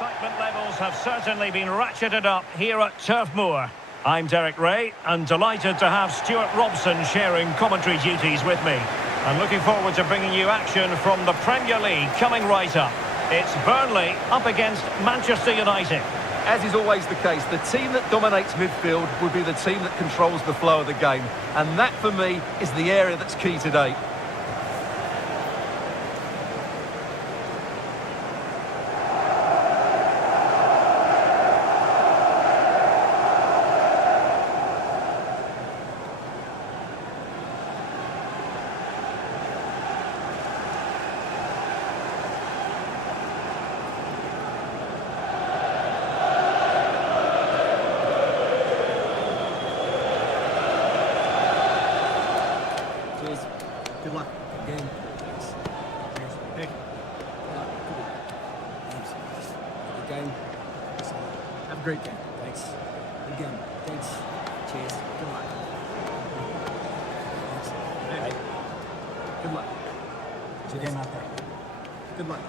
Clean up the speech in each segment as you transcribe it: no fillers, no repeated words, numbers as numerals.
Excitement levels have certainly been ratcheted up here at Turf Moor. I'm Derek Ray, and delighted to have Stuart Robson sharing commentary duties with me. I'm looking forward to bringing you action from the Premier League coming right up. It's Burnley up against Manchester United. As is always the case, the team that dominates midfield will be the team that controls the flow of the game. And that, for me, is the area that's key today. Good luck. Good game. Thanks. Cheers. Hey. Thanks. Good game. Have a great game. Thanks. Good game. Thanks. Cheers. Good luck. Thanks. Hey. Good luck. Good game out there. Good luck.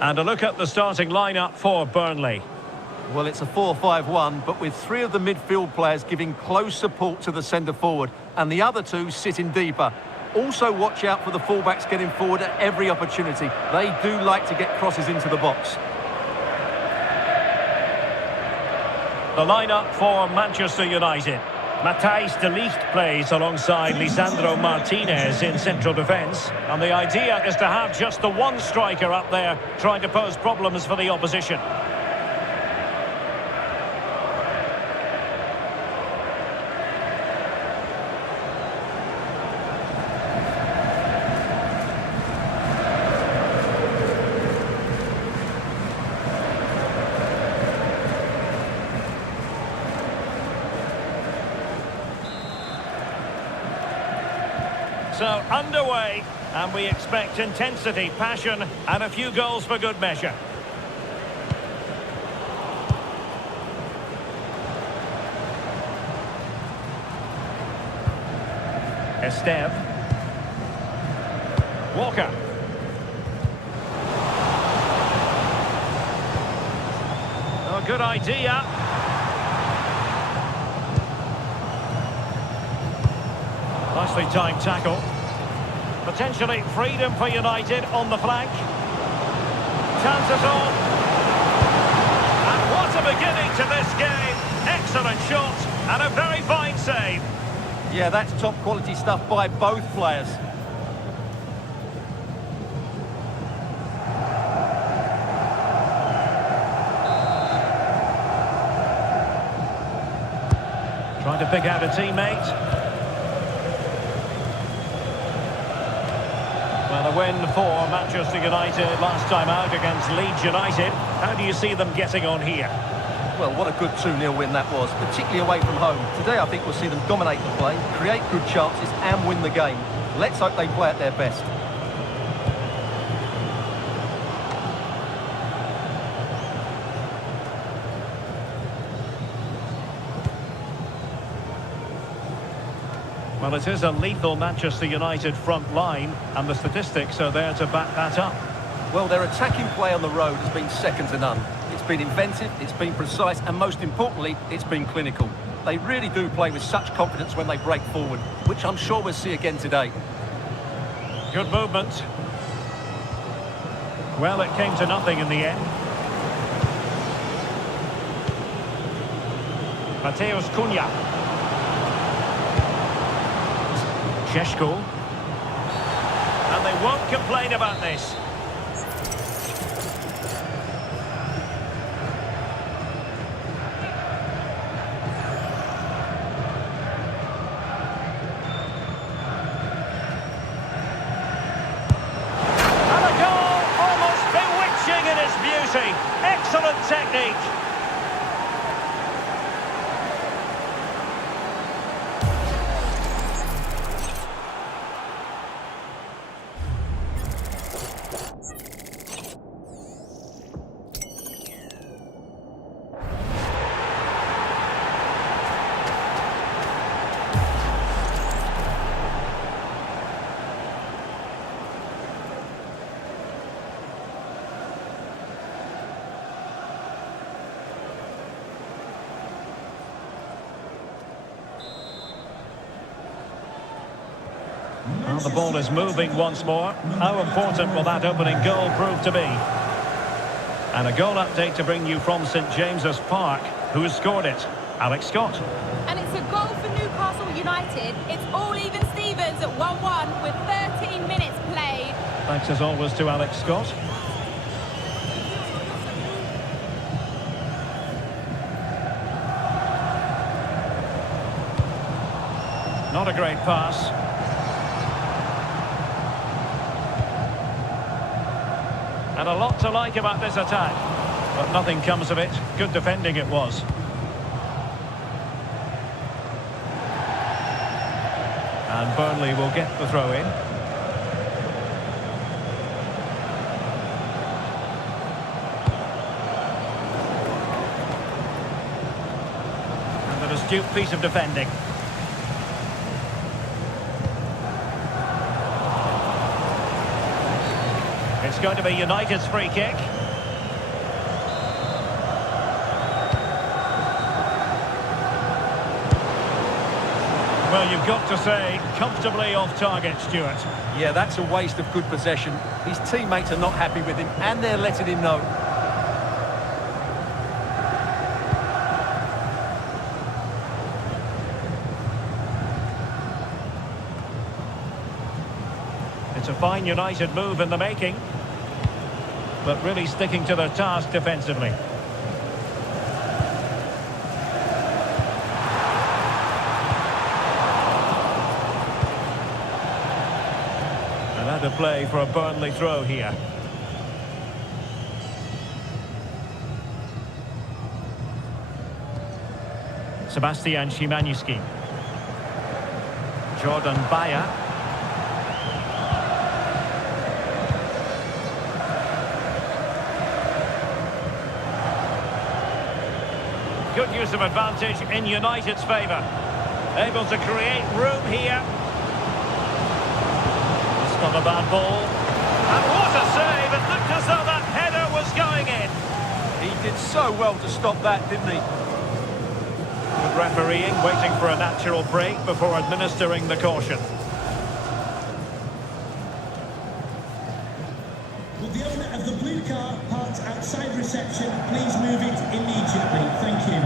And a look at the starting lineup for Burnley. Well, it's a 4-5-1, but with three of the midfield players giving close support to the centre-forward, and the other two sitting deeper. Also watch out for the fullbacks getting forward at every opportunity. They do like to get crosses into the box. The lineup for Manchester United. Matthijs de Ligt plays alongside Lisandro Martinez in central defence. And the idea is to have just the one striker up there trying to pose problems for the opposition. So, underway, and we expect intensity, passion, and a few goals for good measure. Esteve. Walker. Oh, good idea. Nicely timed tackle. Potentially freedom for United on the flank. Chances on. And what a beginning to this game. Excellent shot and a very fine save. Yeah, that's top quality stuff by both players. Trying to pick out a teammate. Well, a win for Manchester United last time out against Leeds United. How do you see them getting on here? Well, what a good 2-0 win that was, particularly away from home. Today, I think we'll see them dominate the play, create good chances and win the game. Let's hope they play at their best. Well, it is a lethal Manchester United front line, and the statistics are there to back that up. Well, their attacking play on the road has been second to none. It's been inventive, it's been precise, and most importantly, it's been clinical. They really do play with such confidence when they break forward, which I'm sure we'll see again today. Good movement. Well, it came to nothing in the end. Mateus Cunha. Sheshko. And they won't complain about this. And a goal, almost bewitching in its beauty. Excellent technique. Well, the ball is moving once more. How important will that opening goal prove to be? And a goal update to bring you from St James's Park. Who has scored it? Alex Scott. And it's a goal for Newcastle United. It's all even Stevens at 1-1 with 13 minutes played. Thanks as always to Alex Scott. Not a great pass. And a lot to like about this attack. But nothing comes of it. Good defending it was. And Burnley will get the throw in. And an astute piece of defending. It's going to be United's free kick. Well, you've got to say, comfortably off target, Stuart. Yeah, that's a waste of good possession. His teammates are not happy with him, and they're letting him know. It's a fine United move in the making, but really sticking to their task defensively. And out of play for a Burnley throw here. Sebastian Szymanski. Jordan Baya. Good use of advantage in United's favour. Able to create room here. It's not a bad ball. And what a save! It looked as though that header was going in. He did so well to stop that, didn't he? Good refereeing, waiting for a natural break before administering the caution. Will the owner of the blue car parked outside reception please move it immediately? Thank you.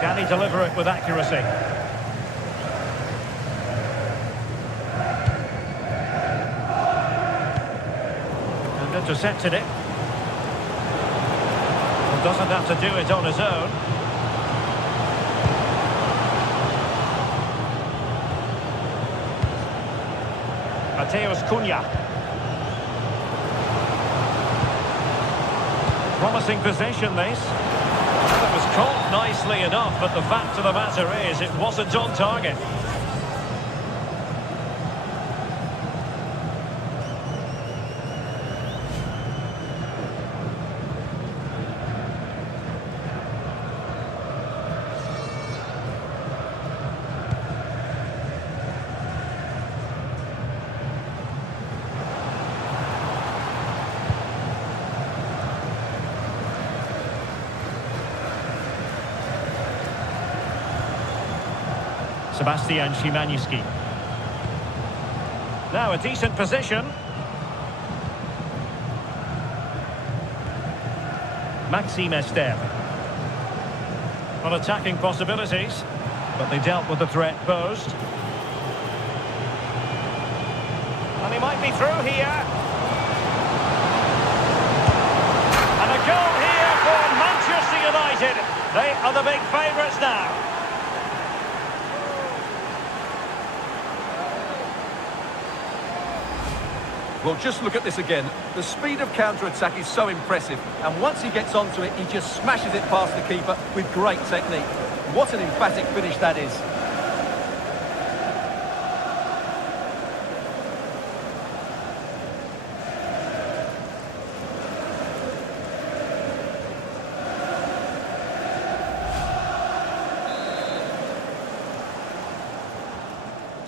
Can he deliver it with accuracy? And intercepted it. Well, doesn't have to do it on his own. Mateus Cunha. Promising possession, this. Well, it was caught nicely enough, but the fact of the matter is it wasn't on target. Sebastian Szymanski. Now a decent position. Maxime Esteve. On attacking possibilities, but they dealt with the threat posed. And he might be through here. And a goal here for Manchester United. They are the big favourites now. Well, just look at this again. The speed of counter-attack is so impressive, and once he gets onto it, he just smashes it past the keeper with great technique. What an emphatic finish that is.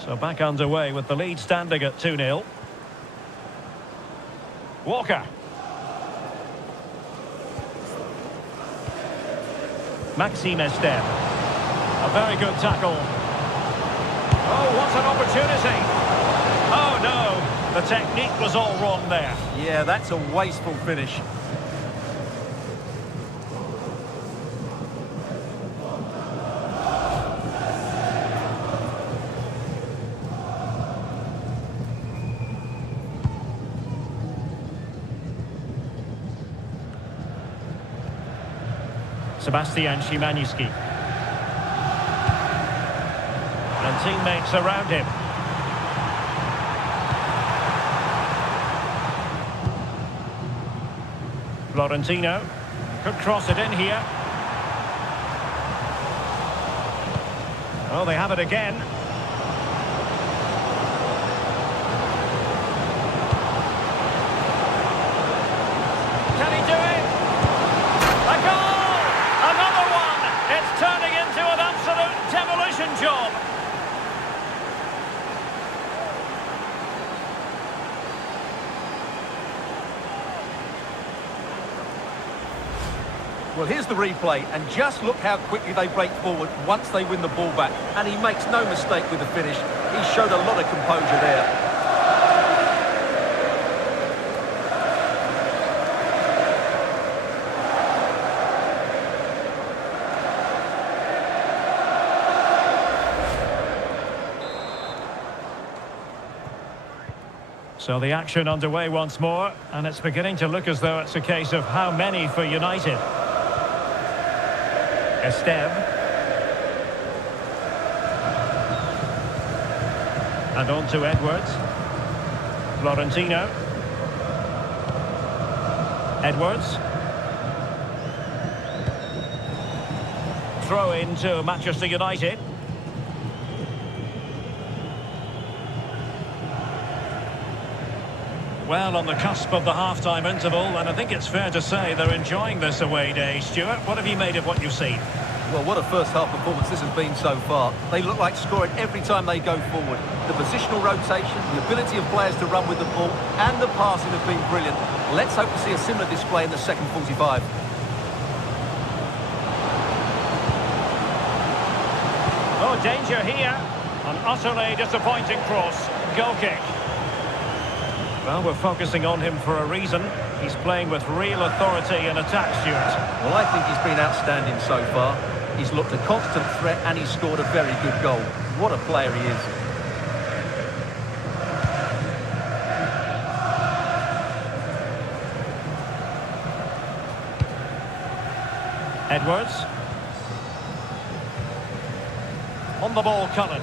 So back underway with the lead standing at 2-0. Walker. Maxime Esteve. A very good tackle. Oh, what an opportunity. Oh, no. The technique was all wrong there. Yeah, that's a wasteful finish. Sebastian Szymanski. And teammates around him. Florentino could cross it in here. Oh, they have it again. Can he do it? A goal! Another one! It's turning into an absolute demolition job. Well, here's the replay, and just look how quickly they break forward once they win the ball back. And he makes no mistake with the finish. He showed a lot of composure there. So the action underway once more, and it's beginning to look as though it's a case of how many for United. Esteve. And on to Edwards. Florentino. Edwards. Throw in to Manchester United. Well, on the cusp of the half-time interval, and I think it's fair to say they're enjoying this away day. Stuart, what have you made of what you've seen? Well, what a first-half performance this has been so far. They look like scoring every time they go forward. The positional rotation, the ability of players to run with the ball, and the passing have been brilliant. Let's hope to see a similar display in the second 45. Oh, danger here. An utterly disappointing cross. Goal kick. Well, we're focusing on him for a reason. He's playing with real authority in attack, Stuart. Well, I think he's been outstanding so far. He's looked a constant threat and he's scored a very good goal. What a player he is. Edwards. On the ball, Cullen.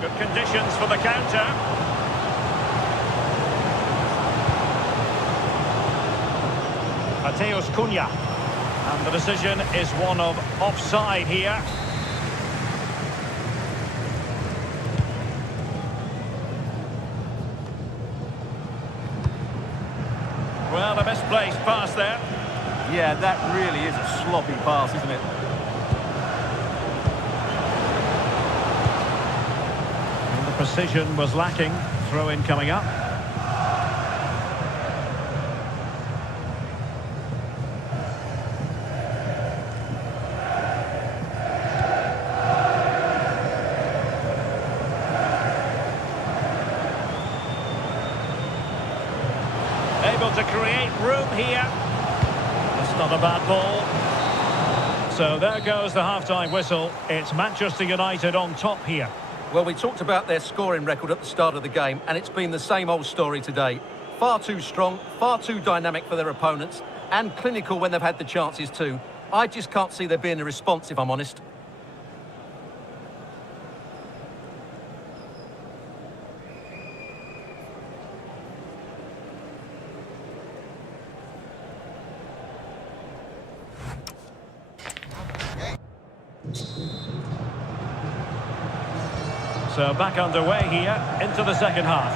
Good conditions for the counter. Mateus Cunha. And the decision is one of offside here. Well, a misplaced pass there. Yeah, that really is a sloppy pass, isn't it? Precision was lacking. Throw-in coming up. Able to create room here. That's not a bad ball. So there goes the half-time whistle. It's Manchester United on top here. Well, we talked about their scoring record at the start of the game, and it's been the same old story today. Far too strong, far too dynamic for their opponents, and clinical when they've had the chances too. I just can't see there being a response, if I'm honest. So back underway here into the second half.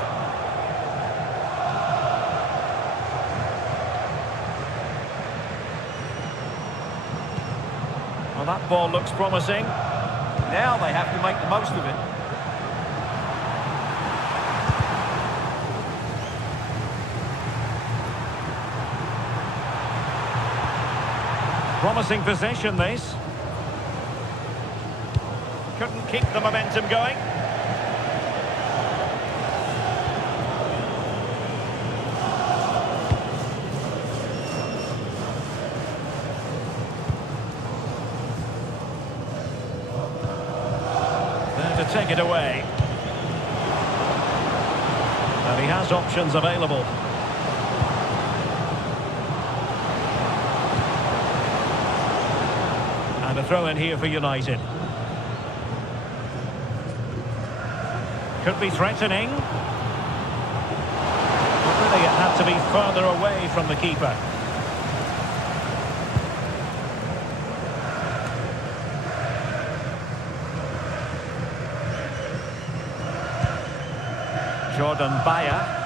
Well, that ball looks promising. Now they have to make the most of it. Promising possession, this. Couldn't keep the momentum going. There to take it away. And he has options available. And a throw in here for United. Could be threatening. But really it had to be further away from the keeper. Jordan Bayer.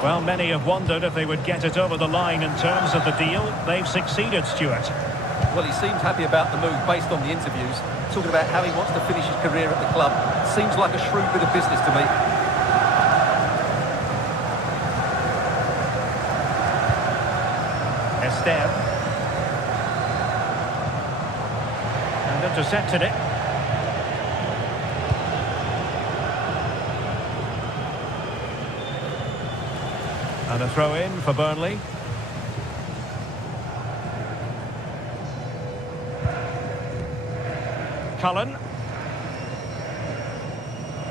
Well, many have wondered if they would get it over the line in terms of the deal. They've succeeded, Stuart. Well, he seems happy about the move based on the interviews. Talking about how he wants to finish his career at the club. Seems like a shrewd bit of business to me. Esther. And intercepted it. And a throw in for Burnley. Cullen.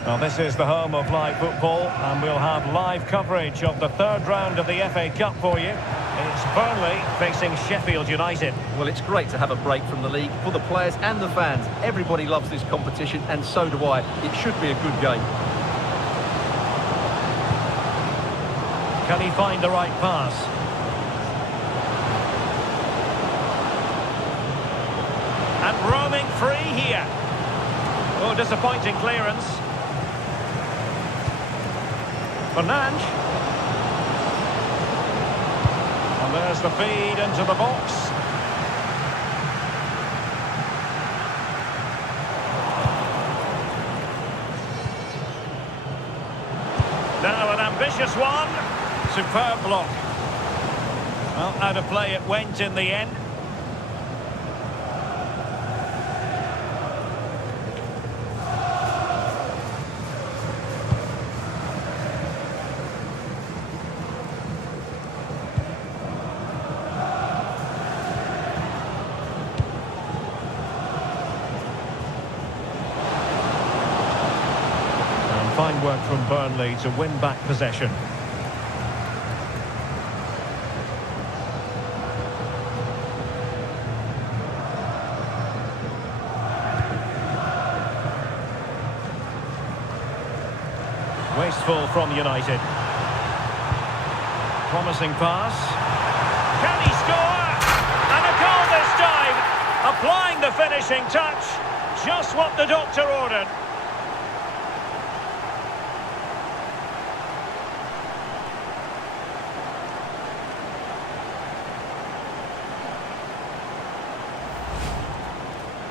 Well, this is the home of live football, and we'll have live coverage of the third round of the FA Cup for you. It's Burnley facing Sheffield United. Well, it's great to have a break from the league for the players and the fans. Everybody loves this competition, and so do I. It should be a good game. Can he find the right pass? And roaming free here. Oh, disappointing clearance. Fernandes. And there's the feed into the box. Now an ambitious one. Superb block. Well, out of play it went in the end. And fine work from Burnley to win back possession. Wasteful from United. Promising pass. Can he score? And a goal this time. Applying the finishing touch. Just what the doctor ordered.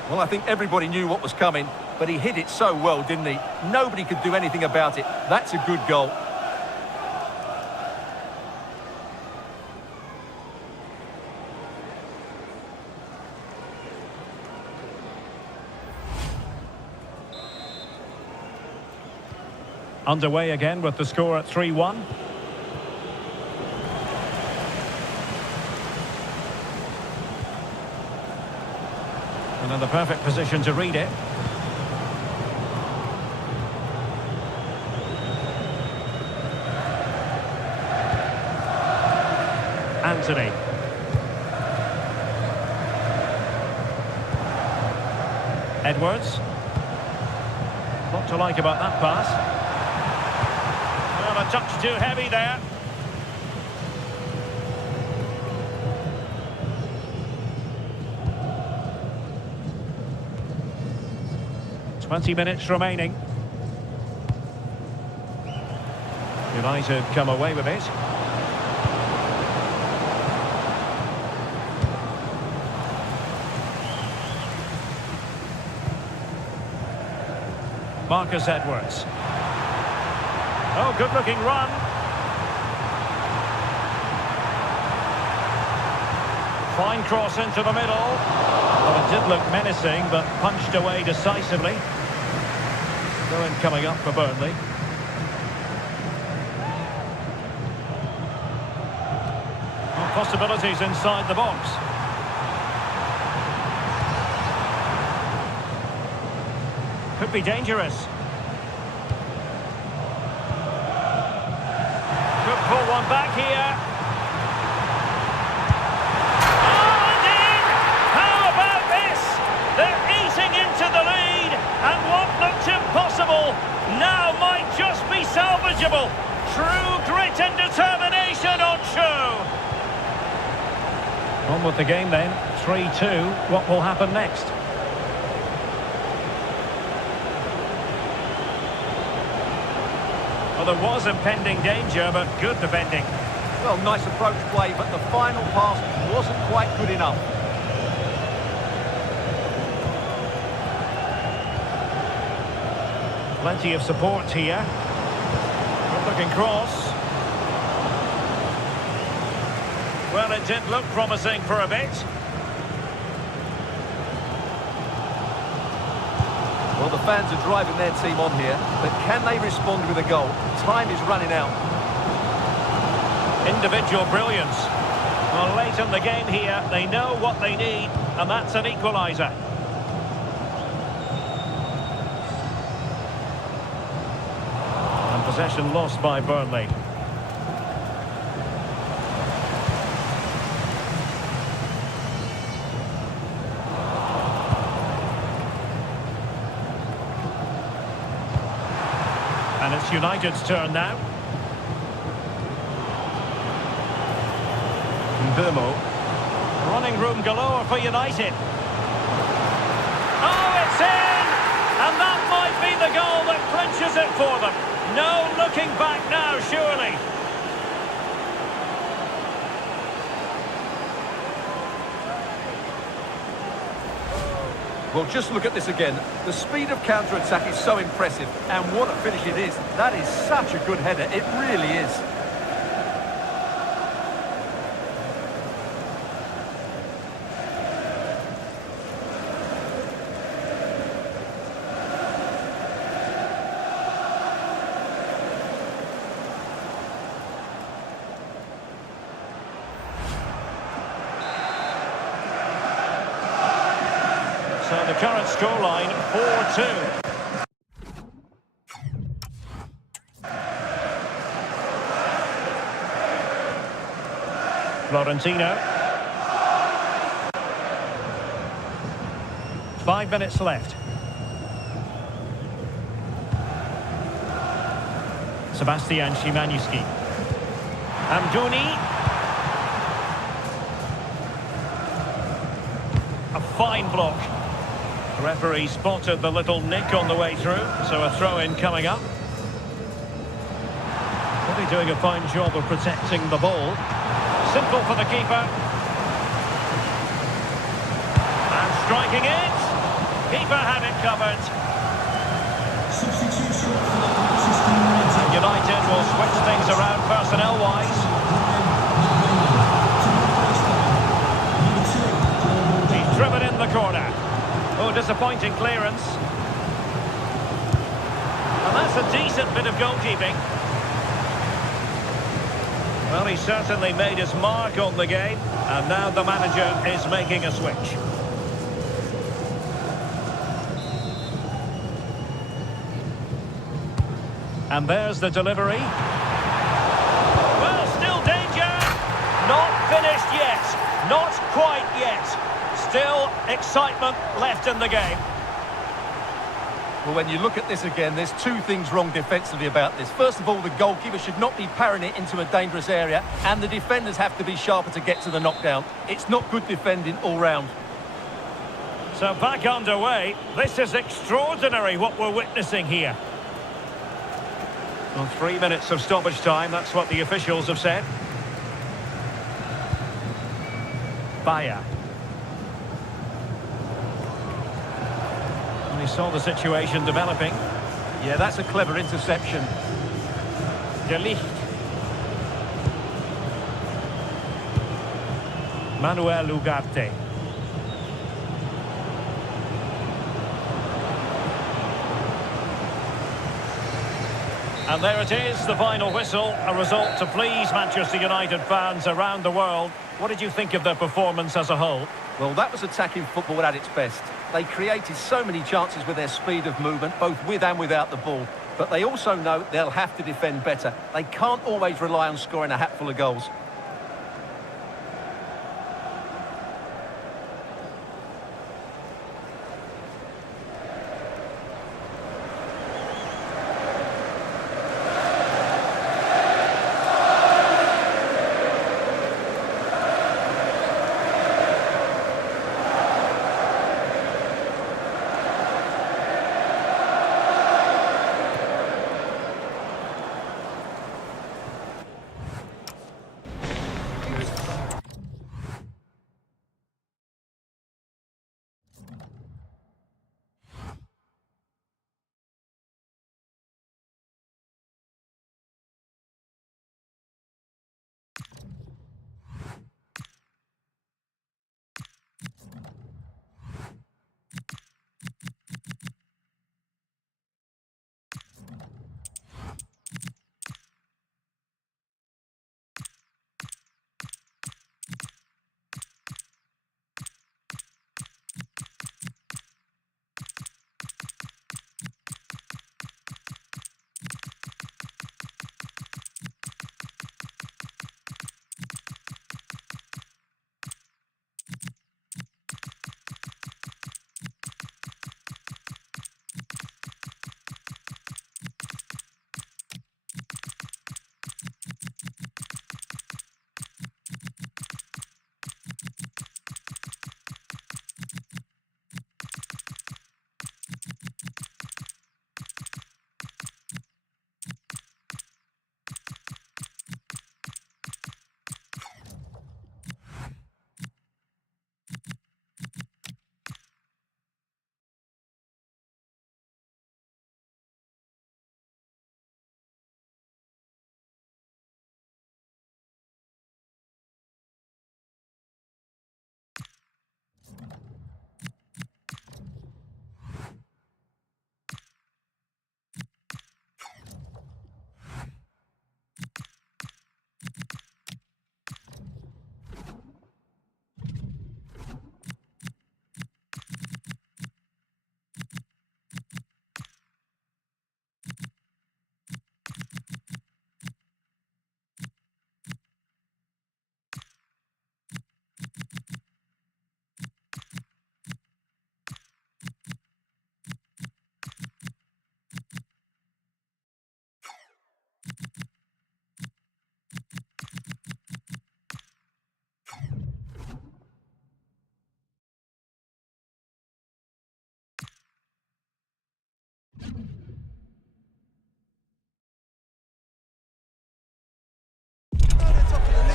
Well, I think everybody knew what was coming, but he hit it so well, didn't he? Nobody could do anything about it. That's a good goal. Underway again with the score at 3-1. And in the perfect position to read it. Anthony. Edwards. What to like about that pass? Well, a touch too heavy there. Twenty minutes remaining. United come away with it. Marcus Edwards. Oh, good-looking run. Fine cross into the middle. Well, it did look menacing, but punched away decisively. Throw-in coming up for Burnley. Well, possibilities inside the box. Could be dangerous. Could pull one back here. Oh, and in! How about this? They're eating into the lead, and what looked impossible now might just be salvageable. True grit and determination on show. On with the game then. 3-2. What will happen next? Well, there was impending danger, but good defending. Well, nice approach play, but the final pass wasn't quite good enough. Plenty of support here. Good-looking cross. Well, it did look promising for a bit. Well, the fans are driving their team on here, but can they respond with a goal? Time is running out. Individual brilliance. Well, late in the game here, they know what they need, and that's an equaliser. And possession lost by Burnley. And it's United's turn now. Burmo. Running room galore for United. Oh, it's in! And that might be the goal that clinches it for them. No looking back now, surely. Well, just look at this again. The speed of counter-attack is so impressive, and what a finish it is. That is such a good header, it really is. So the current scoreline, 4-2. Florentino. 5 minutes left. Sebastian Szymanski. Amdouni. A fine block. The referee spotted the little nick on the way through, so a throw-in coming up. Really doing a fine job of protecting the ball. Simple for the keeper. And striking it. Keeper had it covered. Substitution for Manchester United. United will switch things around personnel-wise. He's driven in the corner. Oh, disappointing clearance. And that's a decent bit of goalkeeping. Well, he certainly made his mark on the game, and now the manager is making a switch. And there's the delivery. Well, still danger. Not finished yet. Not quite yet. Still excitement left in the game. Well, when you look at this again, there's two things wrong defensively about this. First of all, the goalkeeper should not be parrying it into a dangerous area, and the defenders have to be sharper to get to the knockdown. It's not good defending all round. So back underway. This is extraordinary what we're witnessing here. Well, 3 minutes of stoppage time, that's what the officials have said. Bayer. And he saw the situation developing. Yeah, that's a clever interception. De Ligt. Manuel Ugarte. And there it is, the final whistle, a result to please Manchester United fans around the world. What did you think of their performance as a whole? Well, that was attacking football at its best. They created so many chances with their speed of movement, both with and without the ball. But they also know they'll have to defend better. They can't always rely on scoring a hatful of goals.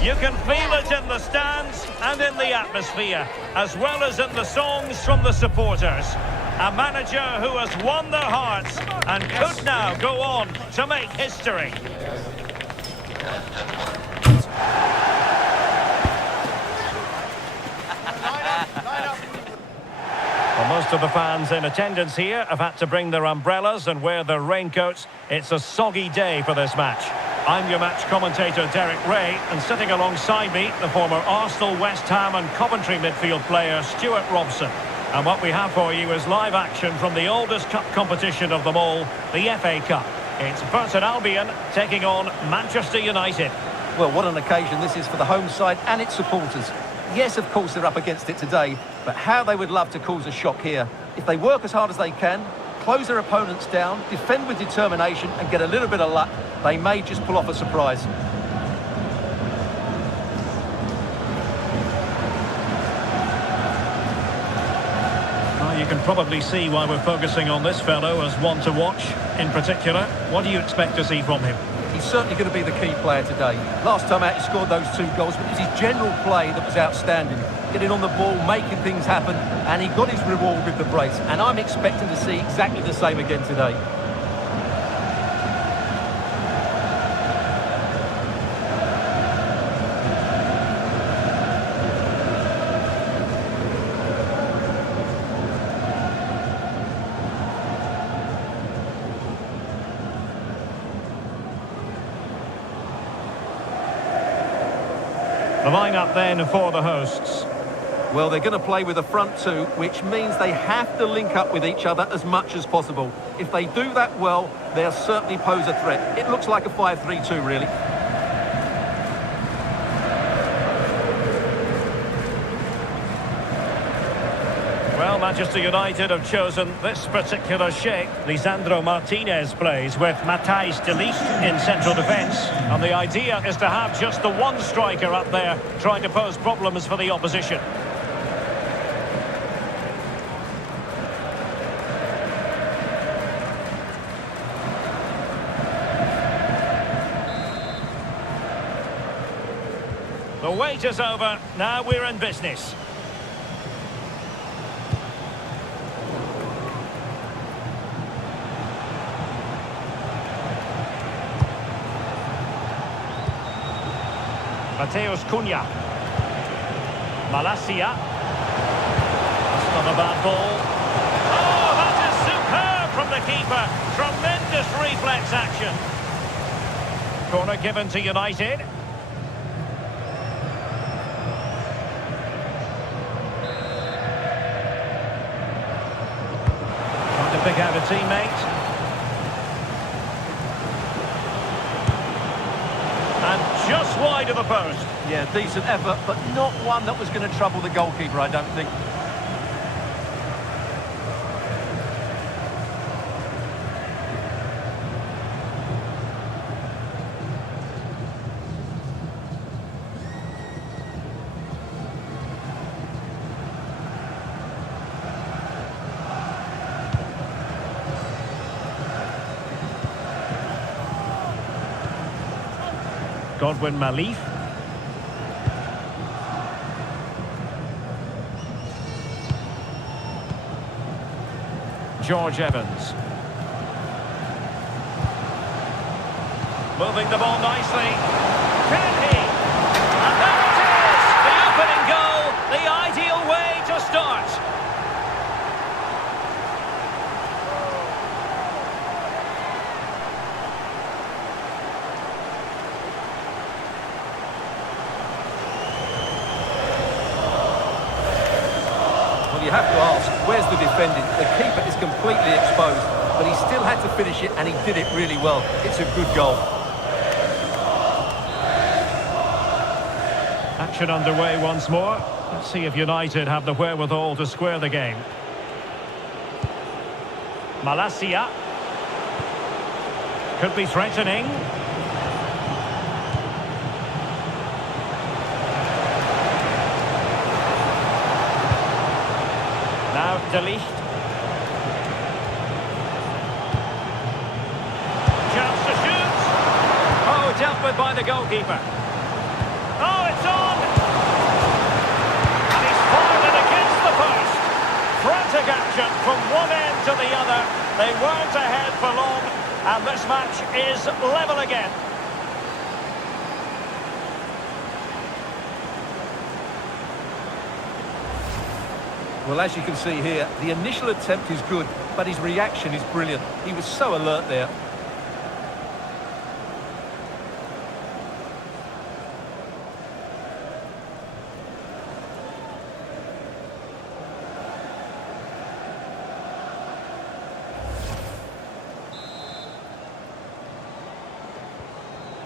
You can feel it in the stands and in the atmosphere, as well as in the songs from the supporters. A manager who has won their hearts and could now go on to make history. Well, most of the fans in attendance here have had to bring their umbrellas and wear their raincoats. It's a soggy day for this match. I'm your match commentator, Derek Ray, and sitting alongside me, the former Arsenal, West Ham and Coventry midfield player, Stuart Robson. And what we have for you is live action from the oldest cup competition of them all, the FA Cup. It's Burton Albion taking on Manchester United. Well, what an occasion this is for the home side and its supporters. Yes, of course, they're up against it today, but how they would love to cause a shock here. If they work as hard as they can, close their opponents down, defend with determination and get a little bit of luck, they may just pull off a surprise. Well, you can probably see why we're focusing on this fellow as one to watch in particular. What do you expect to see from him? He's certainly going to be the key player today. Last time out he scored those 2 goals, but it was his general play that was outstanding. Getting on the ball, making things happen, and he got his reward with the brace. And I'm expecting to see exactly the same again today. The line-up then for the hosts. Well, they're going to play with a front two, which means they have to link up with each other as much as possible. If they do that well, they'll certainly pose a threat. It looks like a 5-3-2, really. Well, Manchester United have chosen this particular shape. Lisandro Martinez plays with Matthijs de Ligt in central defence. And the idea is to have just the one striker up there trying to pose problems for the opposition. The wait is over. Now we're in business. Mateus Cunha. Malacia. That's not a bad ball. Oh, that is superb from the keeper. Tremendous reflex action. Corner given to United. Trying to pick out a teammate. And just wide of the post. Yeah, decent effort, but not one that was going to trouble the goalkeeper, I don't think. Godwin Malif. George Evans. Moving the ball nicely. Can he? And there it is! The opening goal, the ideal way to start. You have to ask, where's the defending? The keeper is completely exposed, but he still had to finish it, and he did it really well. It's a good goal. Action underway once more. Let's see if United have the wherewithal to square the game. Malacia. Could be threatening. Now de Ligt. Chance to shoot. Oh, dealt with by the goalkeeper. Oh, it's on! And he's fired it against the post. Frantic action from one end to the other. They weren't ahead for long, and this match is level again. Well, as you can see here, the initial attempt is good, but his reaction is brilliant. He was so alert there.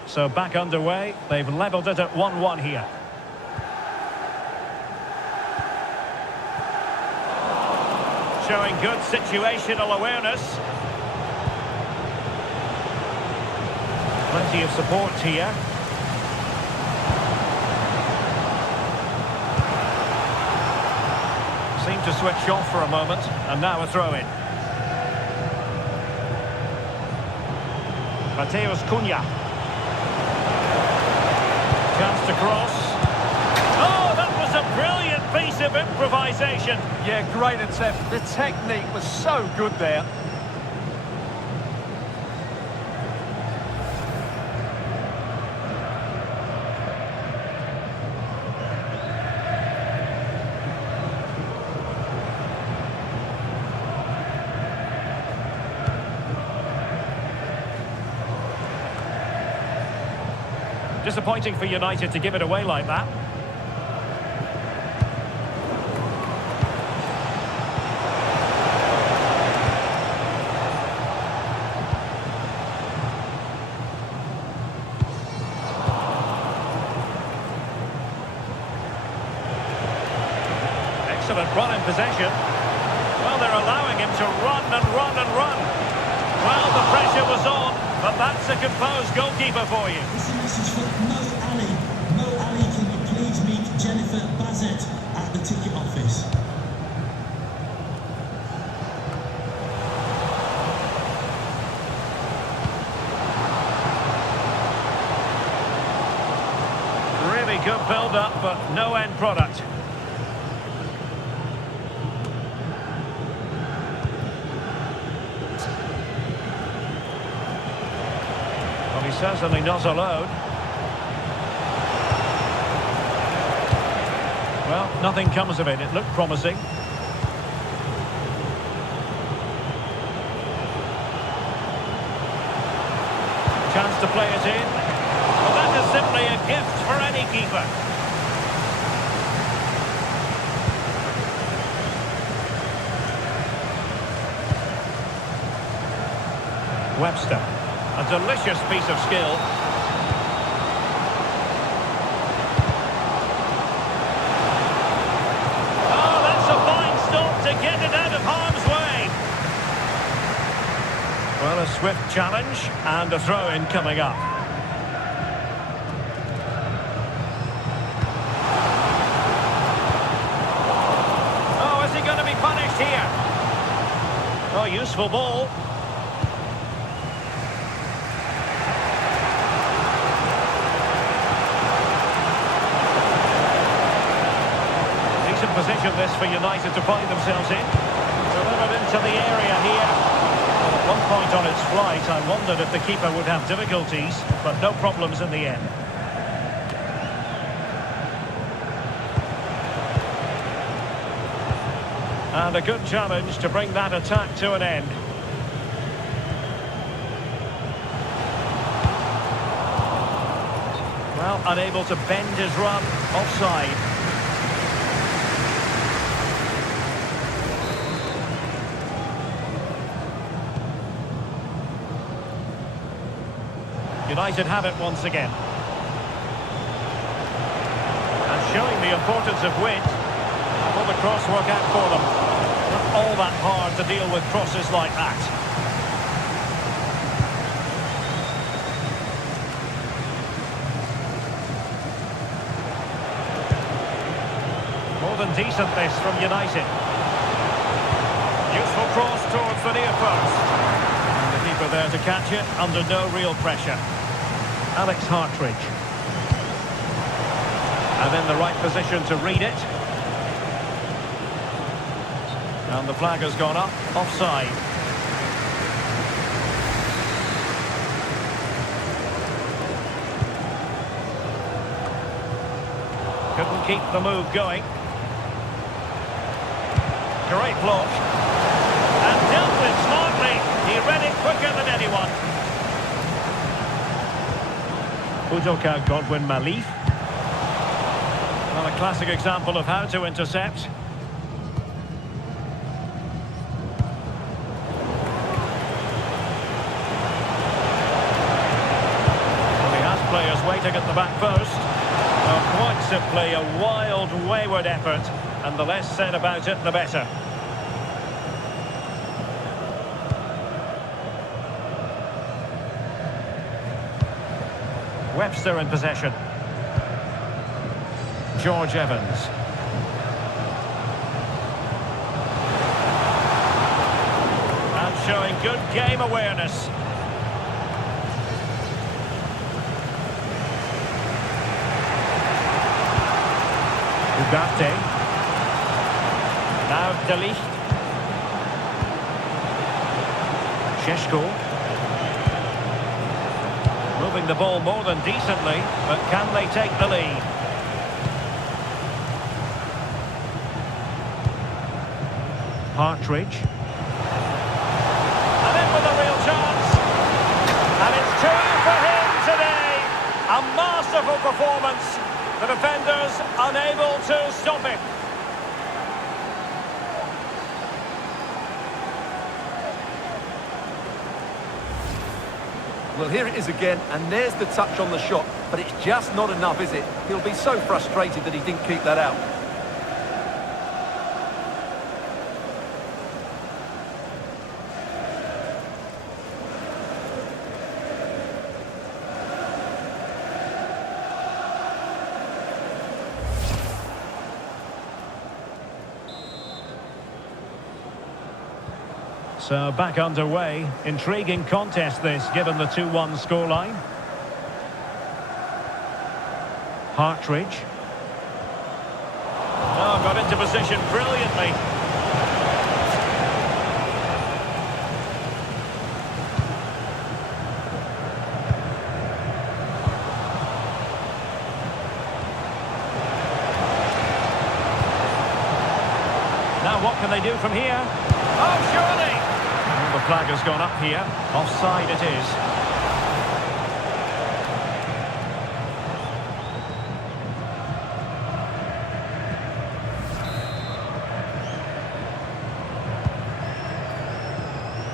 So back underway. They've levelled it at 1-1 here. Showing good situational awareness. Plenty of support here. Seemed to switch off for a moment, and now a throw-in. Mateus Cunha. Chance to cross. Oh, that was a brilliant piece of improvisation. Yeah, great attempt. The technique was so good there. Disappointing for United to give it away like that. excellent run in possession. Well, they're allowing him to run and run and run. Well, the pressure was on, but that's a composed goalkeeper for you. This is for Mo Ali. Mo Ali, can you please meet Jennifer Bazet at the ticket office? Really good build-up, but no end product. Well, he's certainly not alone. Well, nothing comes of it. It looked promising. Chance to play it in. Well, that is simply a gift for any keeper. Webster. A delicious piece of skill. Oh, that's a fine stop to get it out of harm's way. Well, a swift challenge and a throw-in coming up. Oh, is he going to be punished here? Oh, useful ball. Position this for United to find themselves in. Delivered into the area here. Well, at one point on its flight, I wondered if the keeper would have difficulties, but no problems in the end. And a good challenge to bring that attack to an end. Well, unable to bend his run, offside. United have it once again. And showing the importance of width. Will the cross work out for them? Not all that hard to deal with crosses like that. More than decent this from United. Useful cross towards the near post. And the keeper there to catch it under no real pressure. Alex Hartridge. And in the right position to read it. And the flag has gone up, offside. Couldn't keep the move going. Great block. And dealt with smartly. He read it quicker than anyone. Udoka Godwin Malif. Well, a classic example of how to intercept. Well, he has players waiting at the back post. Well, quite simply a wild, wayward effort, and the less said about it, the better. Webster in possession. George Evans. And showing good game awareness. Ugarte. Now De Ligt. Šeško. Moving the ball more than decently, but can they take the lead? Partridge. And in with a real chance. And it's 2 for him today. A masterful performance. The defenders unable to stop it. Well, here it is again, and there's the touch on the shot, but it's just not enough, is it? He'll be so frustrated that he didn't keep that out. So back underway. Intriguing contest this, given the 2-1 scoreline. Partridge. Oh, got into position brilliantly. Now what can they do from here? Oh, surely! Oh, the flag has gone up here. Offside it is.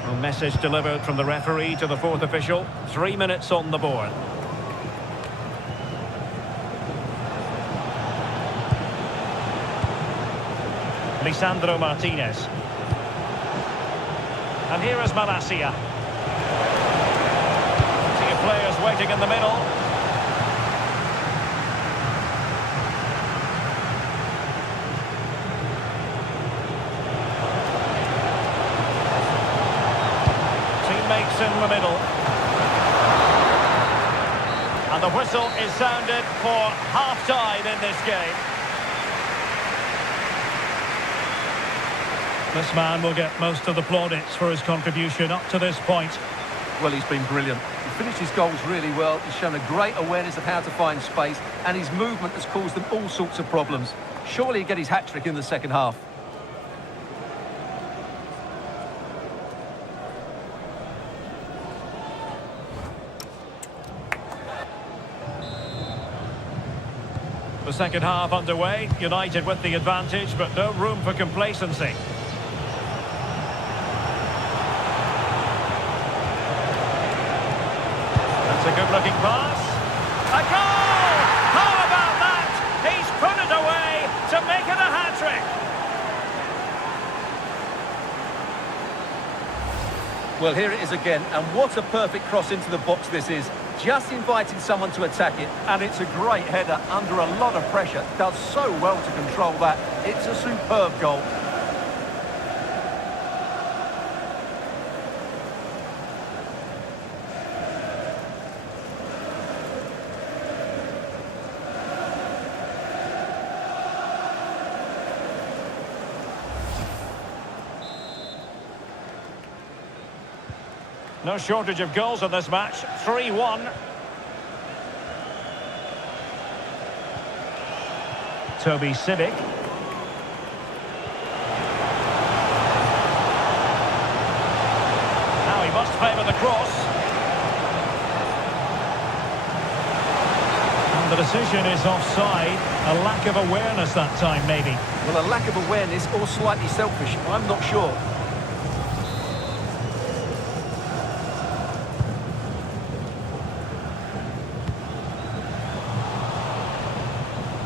Well, message delivered from the referee to the fourth official. 3 minutes on the board. Lisandro Martinez. And here is Malacia. See players waiting in the middle. Teammates in the middle. And the whistle is sounded for half-time in this game. This man will get most of the plaudits for his contribution up to this point. Well, he's been brilliant. He finished his goals really well. He's shown a great awareness of how to find space, and his movement has caused them all sorts of problems. Surely he'll get his hat-trick in the second half. The second half underway. United with the advantage, but no room for complacency. A good-looking pass. A goal! How about that? He's put it away to make it a hat-trick. Well, here it is again, and what a perfect cross into the box this is. Just inviting someone to attack it, and it's a great header under a lot of pressure. Does so well to control that. It's a superb goal. No shortage of goals in this match. 3-1. Toby Sibic. Now he must favour the cross. And the decision is offside. A lack of awareness that time, maybe. Well, a lack of awareness or slightly selfish, I'm not sure.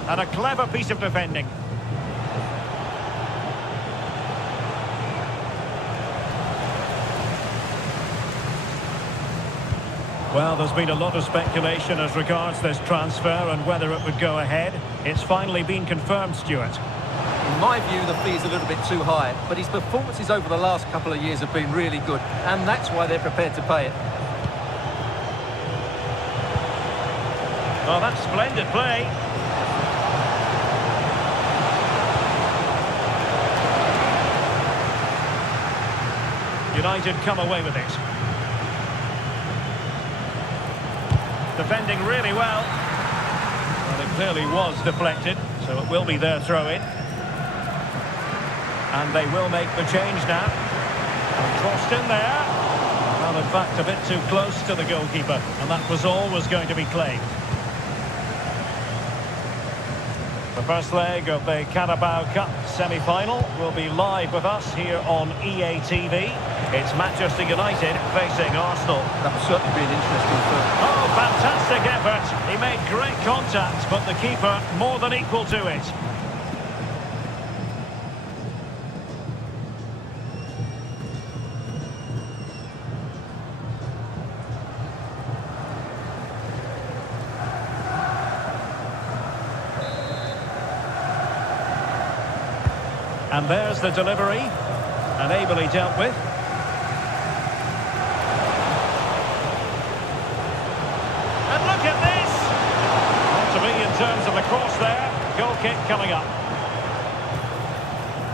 And a clever piece of defending. Well, there's been a lot of speculation as regards this transfer and whether it would go ahead. It's finally been confirmed, Stuart. In my view, the fee is a little bit too high, but his performances over the last couple of years have been really good, and that's why they're prepared to pay it. Well, that's splendid play. United come away with it. Defending really well. Well, it clearly was deflected, so it will be their throw-in. And they will make the change now. And crossed in there. Well, in fact, a bit too close to the goalkeeper, and that was always going to be claimed. The first leg of the Carabao Cup semi-final will be live with us here on EA TV. It's Manchester United facing Arsenal. That will certainly be an interesting film. Oh, fantastic effort. He made great contact, but the keeper more than equal to it. And there's the delivery, and ably dealt with. kick coming up.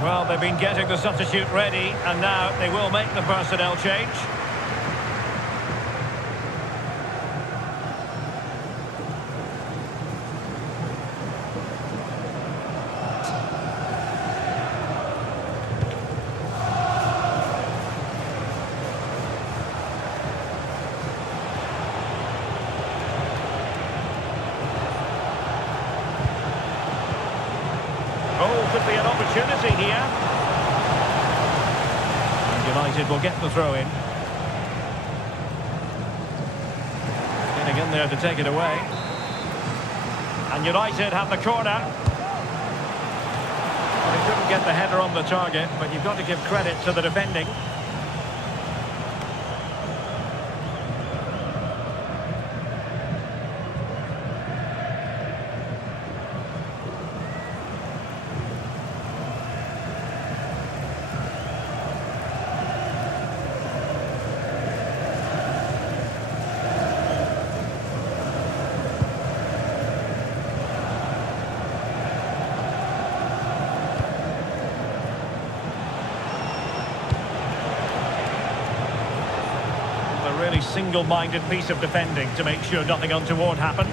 Well, they've been getting the substitute ready, and now they will make the personnel change. Oh, could be an opportunity here. And United will get the throw in. Getting in there to take it away. And United have the corner. Well, they couldn't get the header on the target, but you've got to give credit to the defending. A really single-minded piece of defending to make sure nothing untoward happened.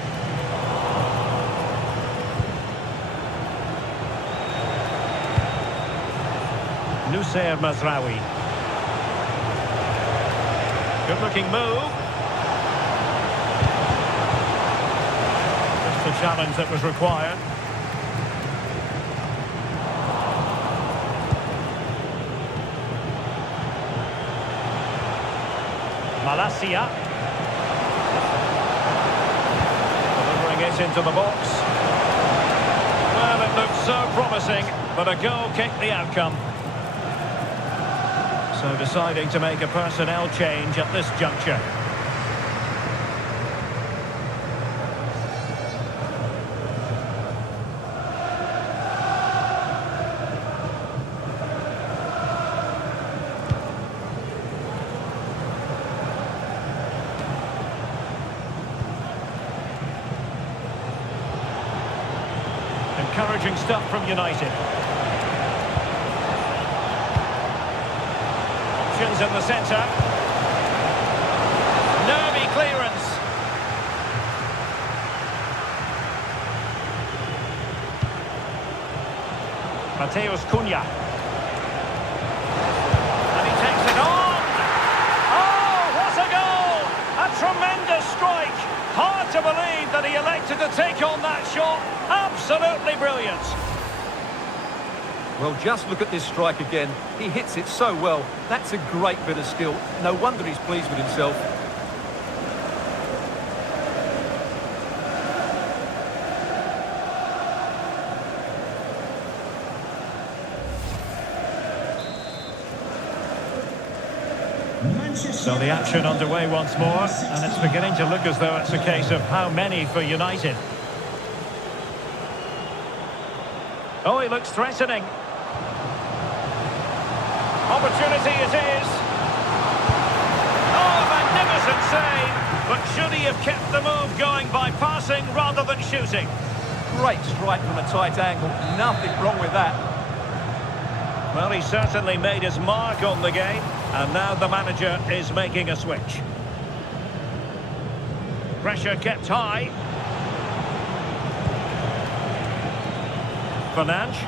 Nusayr Mazraoui. Good-looking move. Just the challenge that was required. Malacia. Delivering it into the box. Well, it looked so promising, but a goal kicked the outcome. So deciding to make a personnel change at this juncture. Encouraging stuff from United. Options in the centre. Nervy clearance. Mateus Cunha. And he takes it on. Oh, what a goal! A tremendous strike. Hard to believe that he elected to take on that shot. Absolutely brilliant. Well, just look at this strike again. He hits it so well. That's a great bit of skill. No wonder he's pleased with himself. So the action underway once more, and it's beginning to look as though it's a case of how many for United. Oh, he looks threatening. Opportunity it is. Oh, magnificent save. But should he have kept the move going by passing rather than shooting? Great strike from a tight angle. Nothing wrong with that. Well, he certainly made his mark on the game, and now the manager is making a switch. Pressure kept high. Fernandes.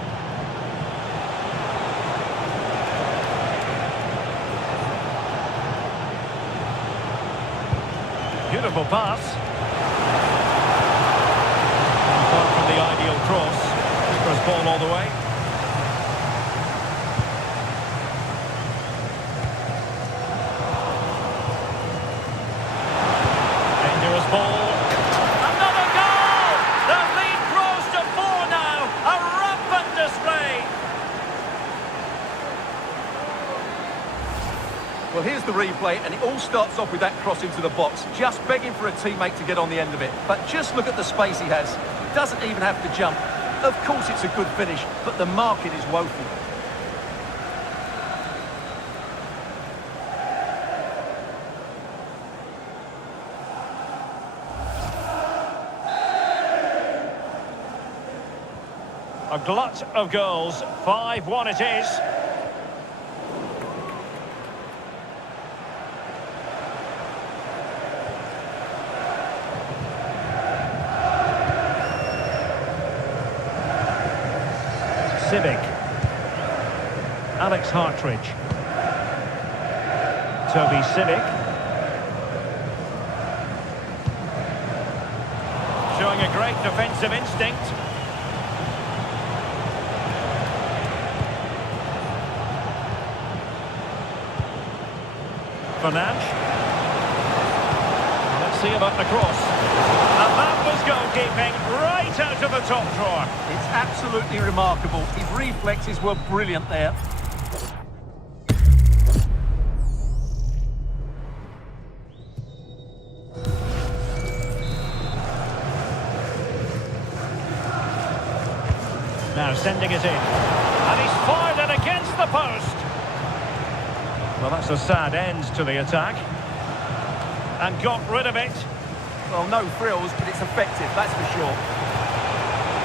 Beautiful pass. Far from the ideal cross. Keeper's ball all the way. Dangerous ball. Another goal! The lead grows to 4 now. A rampant display. Well, here's the replay, and it all starts off with that cross into the box, just begging for a teammate to get on the end of it. But just look at the space he has. He doesn't even have to jump. Of course it's a good finish, but the marking is woeful. A glut of goals. 5-1 it is. Civic. Alex Hartridge. Toby Civic. Showing a great defensive instinct. Fernandes. Let's see about the cross. And that was goalkeeping right out of the top drawer. It's absolutely remarkable. His reflexes were brilliant there. Now sending it in. And he's fired it against the post. Well, that's a sad end to the attack. And got rid of it. Well, no frills, but it's effective, that's for sure.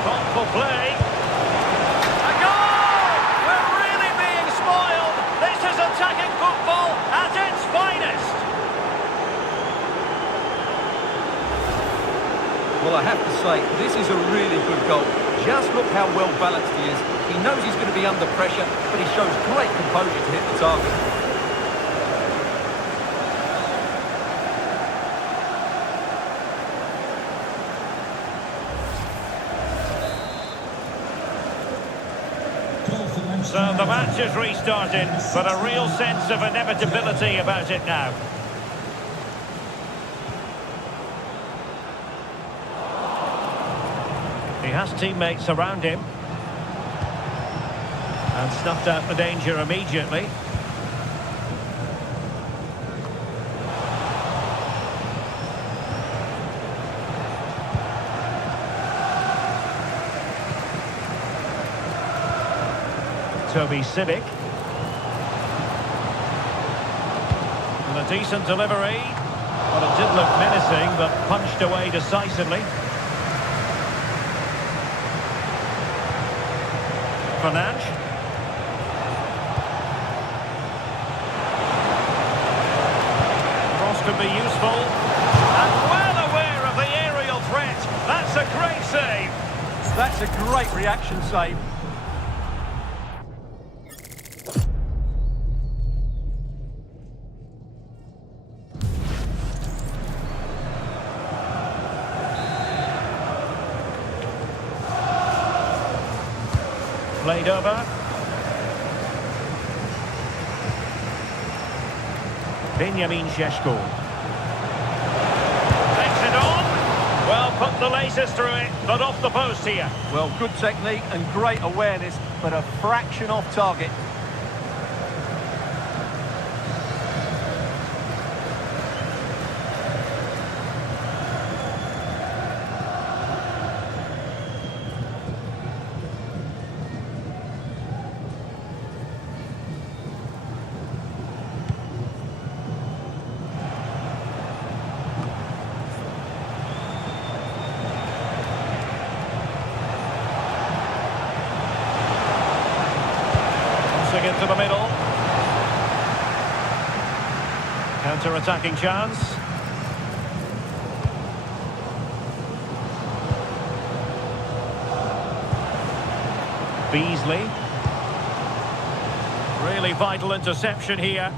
Thoughtful play. A goal! We're really being spoiled. This is attacking football at its finest. Well, I have to say, this is a really good goal. Just look how well balanced he is. He knows he's going to be under pressure, but he shows great composure to hit the target. So the match is restarted, but a real sense of inevitability about it now. He has teammates around him. And snuffed out the danger immediately. Toby Civic. And a decent delivery. Well, it did look menacing, but punched away decisively. Fernandes. Cross could be useful. And well aware of the aerial threat. That's a great save. That's a great reaction save. Played over. Benjamin Šeško. Takes it on. Well, put the laces through it, but off the post here. Well, good technique and great awareness, but a fraction off target. Into the middle. Counter-attacking chance. Beasley. Really vital interception here.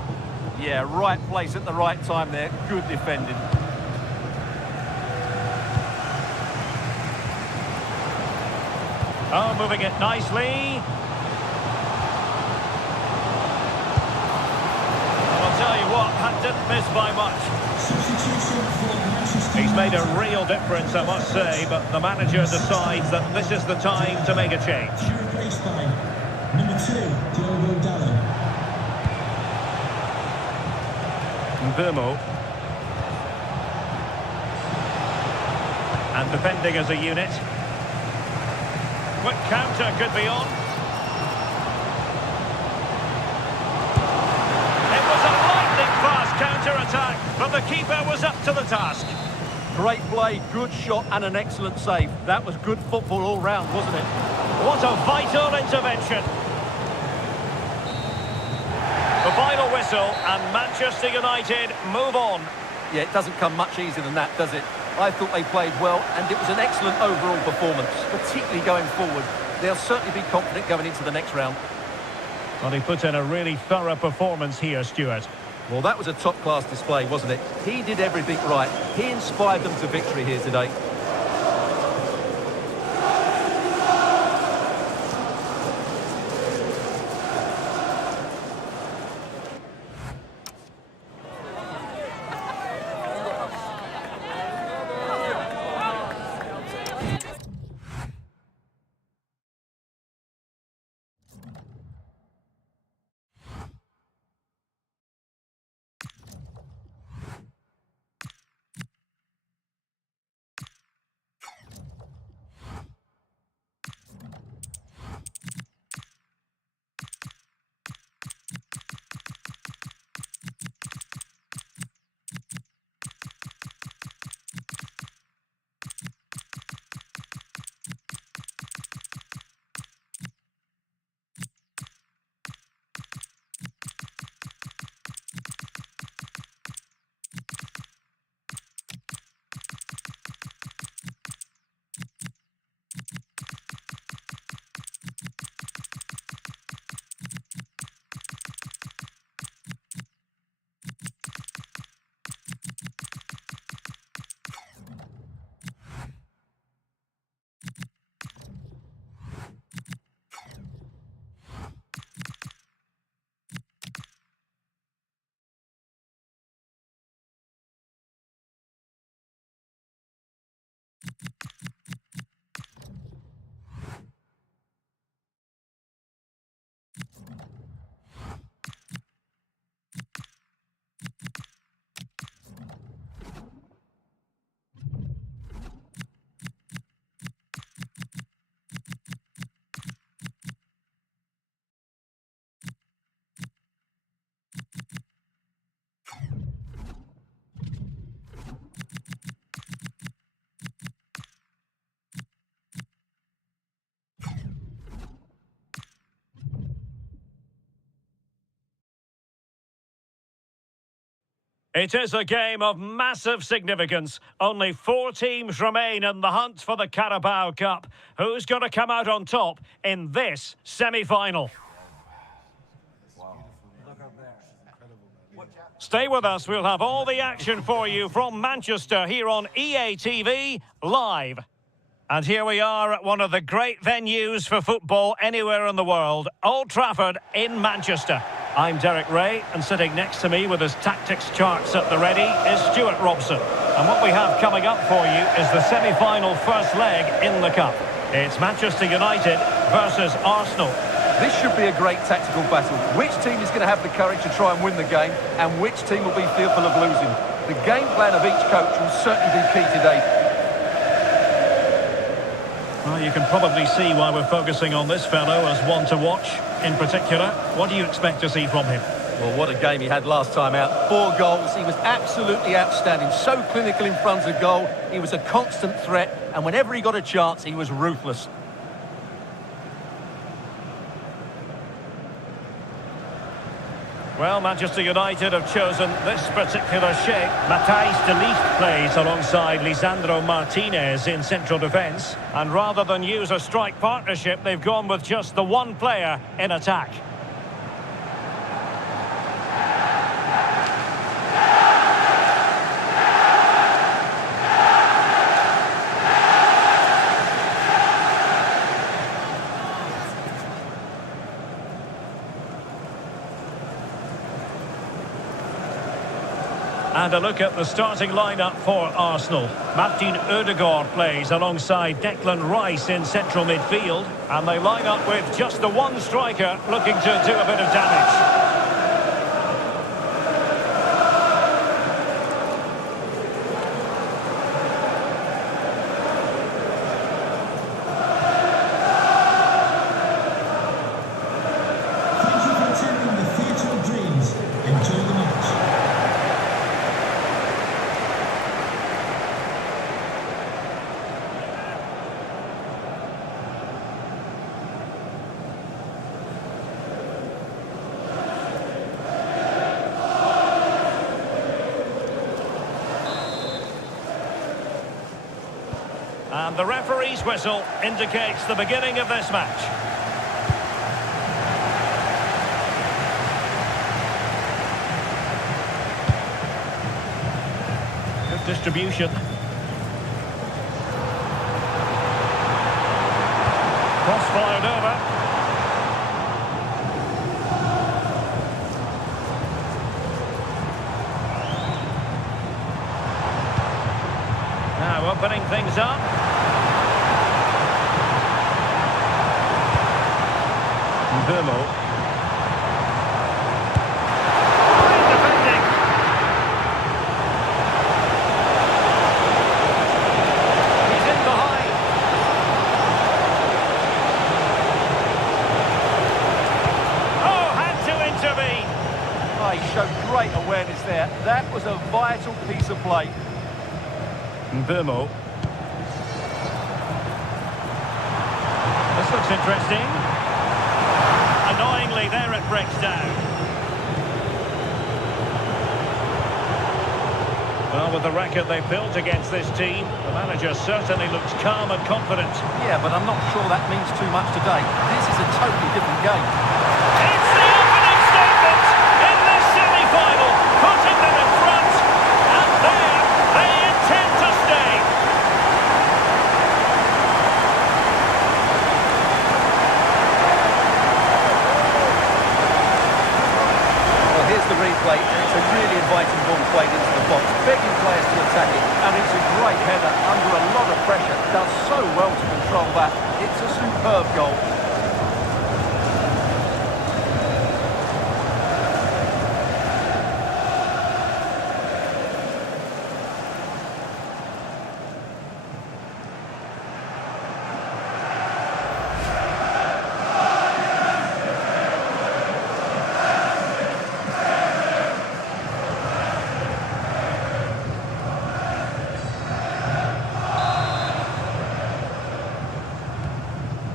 Yeah, right place at the right time there. Good defending. Oh, moving it nicely. Tell you what, that didn't miss by much. He's made a real difference, I must say, but the manager decides that this is the time to make a change. Replaced by number 2, Diogo Dallo. Mbeumo. And defending as a unit. Quick counter could be on. Counter-attack, but the keeper was up to the task. Great play, good shot and an excellent save. That was good football all round, wasn't it? What a vital intervention. The final whistle, and Manchester United move on. Yeah, it doesn't come much easier than that, does it? I thought they played well, and it was an excellent overall performance, particularly going forward. They'll certainly be confident going into the next round. Well, he put in a really thorough performance here, Stuart. Well, that was a top-class display, wasn't it? He did everything right. He inspired them to victory here today. It is a game of massive significance. Only 4 teams remain in the hunt for the Carabao Cup. Who's going to come out on top in this semi-final? Stay with us. We'll have all the action for you from Manchester here on EA TV Live. And here we are at one of the great venues for football anywhere in the world, Old Trafford in Manchester. I'm Derek Ray, and sitting next to me with his tactics charts at the ready is Stuart Robson. And what we have coming up for you is the semi-final first leg in the Cup. It's Manchester United versus Arsenal. This should be a great tactical battle. Which team is going to have the courage to try and win the game, and which team will be fearful of losing? The game plan of each coach will certainly be key today. Well, you can probably see why we're focusing on this fellow as one to watch. In particular, what do you expect to see from him? Well, what a game he had last time out. 4 goals. He was absolutely outstanding. So clinical in front of goal. He was a constant threat. And whenever he got a chance, he was ruthless. Well, Manchester United have chosen this particular shape. Matthijs de Ligt plays alongside Lisandro Martinez in central defence. And rather than use a strike partnership, they've gone with just the one player in attack. And a look at the starting lineup for Arsenal. Martin Ødegaard plays alongside Declan Rice in central midfield. And they line up with just the one striker looking to do a bit of damage. Thank you for attending the Theatre of Dreams. Enjoy the match. the referee's whistle indicates the beginning of this match. Good distribution. Cross fired over. Now opening things up. Burmo. Defending. He's in behind. Oh, had to intervene. Oh, he showed great awareness there. That was a vital piece of play. Burmo. This looks interesting. Annoyingly, there it breaks down. Well, with the record they've built against this team, the manager certainly looks calm and confident. Yeah, but I'm not sure that means too much today. This is a totally different game. It's the opening statement in this semi-final, putting them in front. And there, they intend to stay. Well, here's the replay, and it's a really inviting ball played into the box, begging players to attack it, and it's a great header under a lot of pressure. Does so well to control that. It's a superb goal.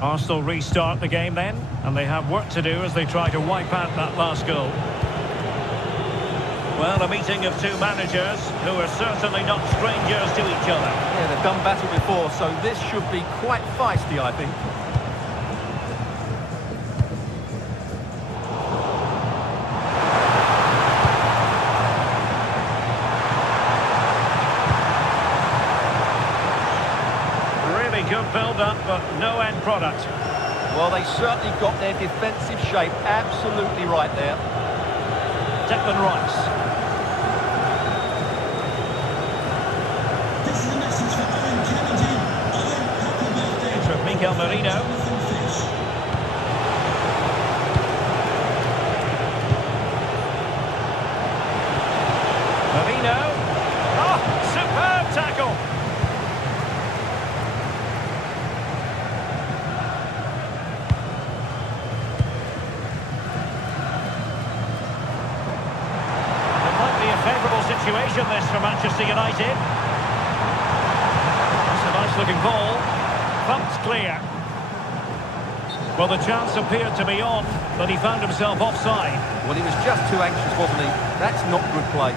Arsenal restart the game then, and they have work to do as they try to wipe out that last goal. Well, a meeting of two managers who are certainly not strangers to each other. Yeah, they've done battle before, so this should be quite feisty, I think. Good build-up, but no end product. Well, they certainly got their defensive shape absolutely right there. Declan Rice. This is a message for Owen Kennedy. Owen, happy birthday. It's with Miguel Merino. Jonathan Fish. Merino. Oh, superb tackle. Favourable situation this for Manchester United. That's a nice looking ball. Thumped clear. Well, the chance appeared to be on, but he found himself offside. Well, he was just too anxious, wasn't he? That's not good play.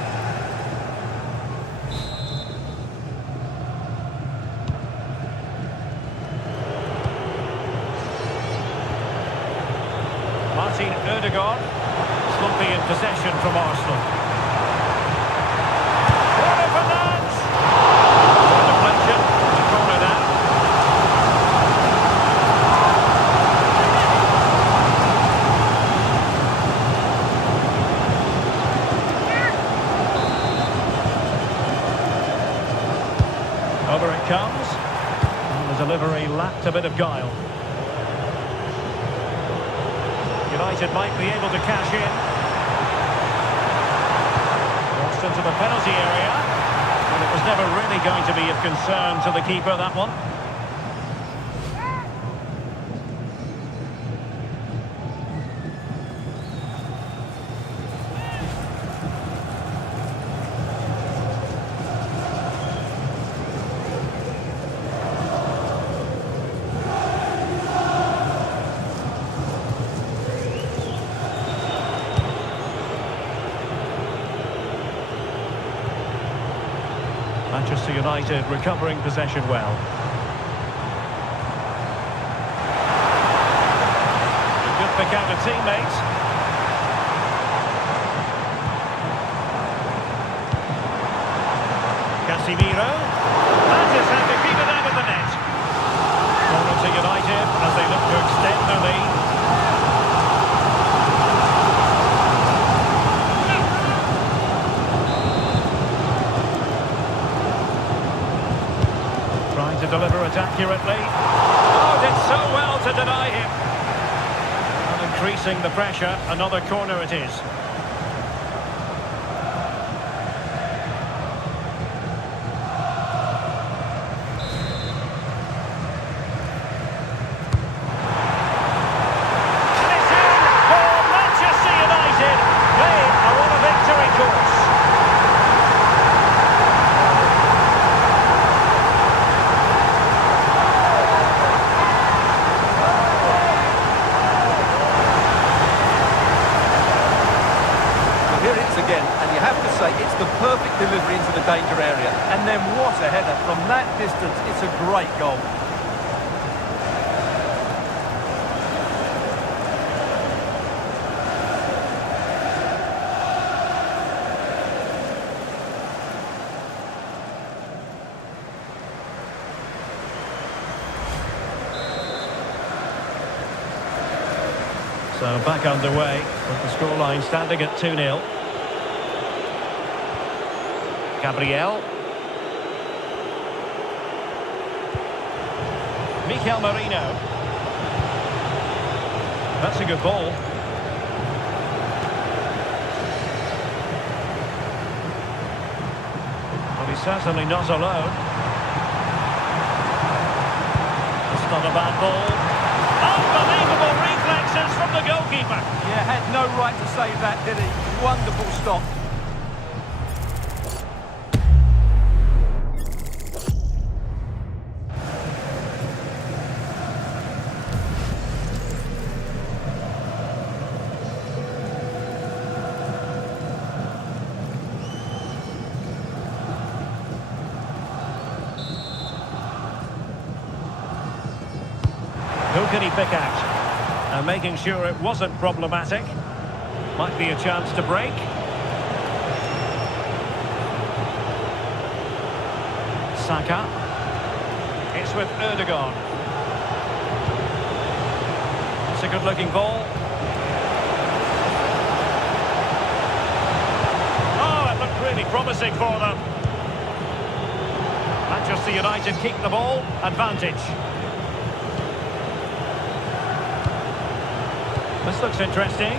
Martin Ødegaard, slumpy in possession from Arsenal. Over it comes, and the delivery lacked a bit of guile. United might be able to cash in. Crossed into the penalty area, and it was never really going to be of concern to the keeper, that one. Manchester United recovering possession well. pick out a teammate. Casemiro. That is how they beat it out of the net. Corner to United as they look to extend their lead. Trying to deliver it accurately. Oh, did so well to deny him. And increasing the pressure, another corner it is. It's the perfect delivery into the danger area. And then what a header. From that distance, it's a great goal. So back underway with the scoreline standing at 2-0. Gabriel. Mikel Merino. That's a good ball. Well, he's certainly not alone. It's not a bad ball. Unbelievable reflexes from the goalkeeper. Yeah, had no right to save that, did he? Wonderful stop. Who can he pick out? And making sure it wasn't problematic. Might be a chance to break. Saka. It's with Erdogan. It's a good-looking ball. Oh, it looked really promising for them. Manchester United keep the ball. Advantage. This looks interesting.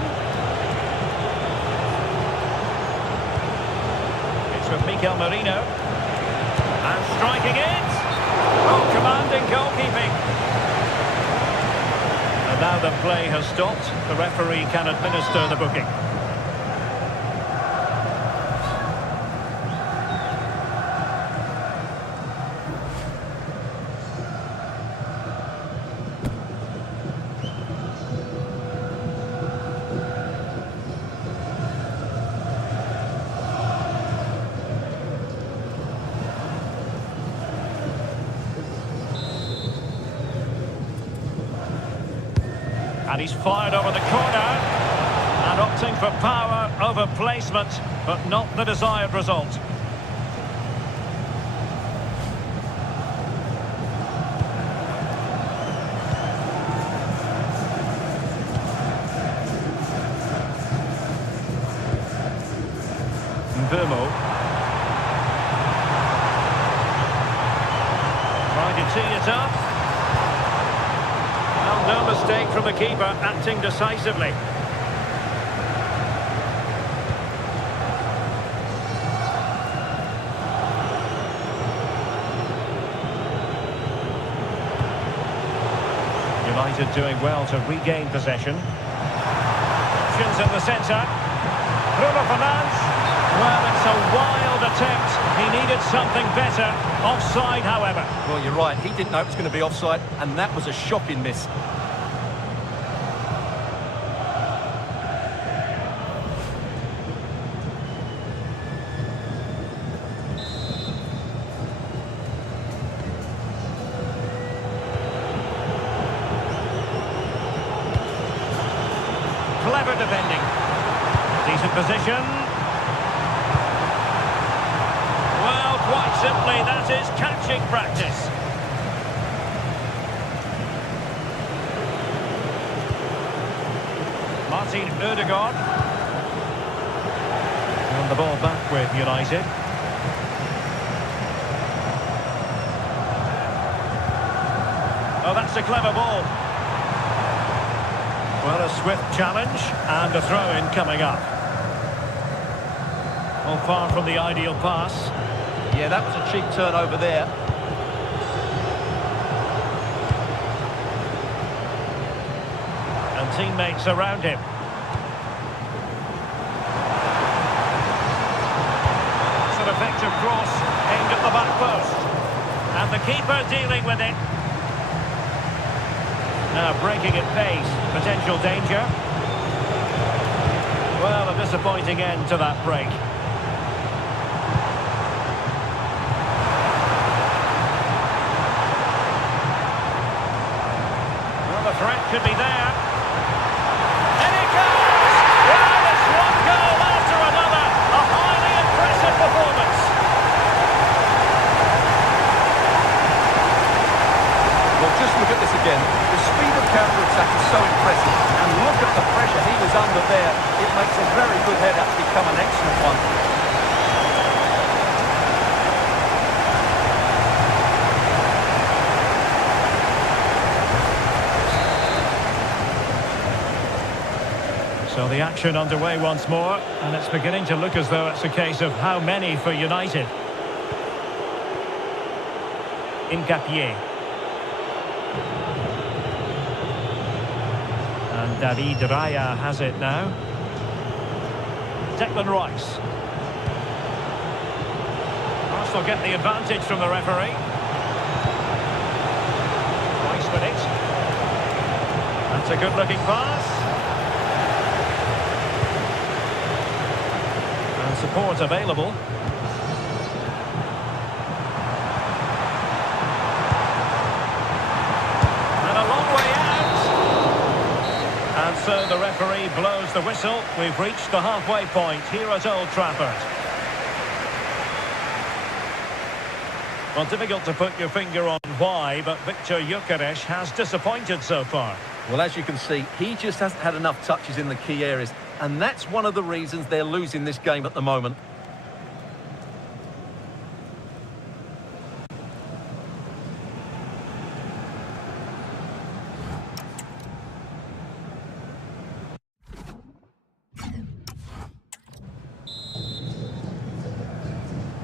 It's with Mikel Merino. And striking it. Oh, commanding goalkeeping. And now the play has stopped. The referee can administer the booking. And he's fired over the corner. And opting for power over placement, but not the desired result. Vermo. Trying to tee it up. Well, no mistake from the keeper, acting decisively. United doing well to regain possession. Options in the centre. Bruno Fernandes. Well, it's a wild attempt. He needed something better. Offside, however. Well, you're right. He didn't know it was going to be offside, and that was a shocking miss. Clever defending. Decent position. Well, quite simply, that is catching practice. Martin Ødegaard. And the ball back with United. Oh, that's a clever ball. Well, a swift challenge and a throw-in coming up. Well, far from the ideal pass. Yeah, that was a cheap turn over there. And teammates around him. It's an effective cross aimed at the back post. And the keeper dealing with it. Now breaking at pace, potential danger. Well, a disappointing end to that break. Well, the threat could be there. And it goes! Well, it's one goal after another. A highly impressive performance. Well, just look at this again. The speed of counter-attack is so impressive. And look at the pressure he was under there. It makes a very good header to become an excellent one. So the action underway once more. And it's beginning to look as though it's a case of how many for United. Incapié. And David Raya has it now. Declan Rice. Arsenal get the advantage from the referee. Rice with it. That's a good-looking pass. And support available. So the referee blows the whistle. We've reached the halfway point here at Old Trafford. Well, difficult to put your finger on why, but Victor Gyökeres has disappointed so far. Well, as you can see, he just hasn't had enough touches in the key areas. And that's one of the reasons they're losing this game at the moment.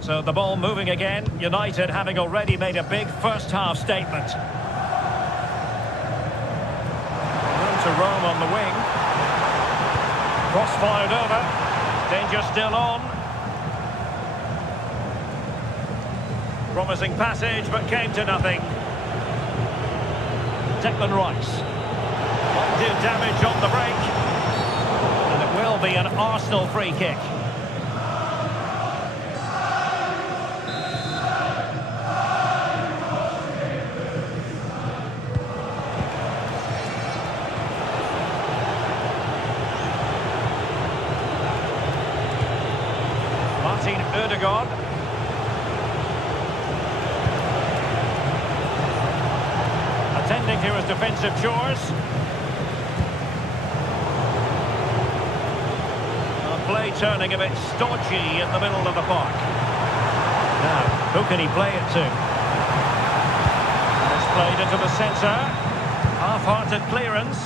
So the ball moving again. United having already made a big first half statement. Room to roam on the wing. Cross fired over. Danger still on. Promising passage, but came to nothing. Declan Rice. Won't do damage on the break. And it will be an Arsenal free kick. Martin Ødegaard. Attending to his defensive chores. Play turning a bit stodgy in the middle of the park. Now, who can he play it to? It's played into the centre. Half-hearted clearance.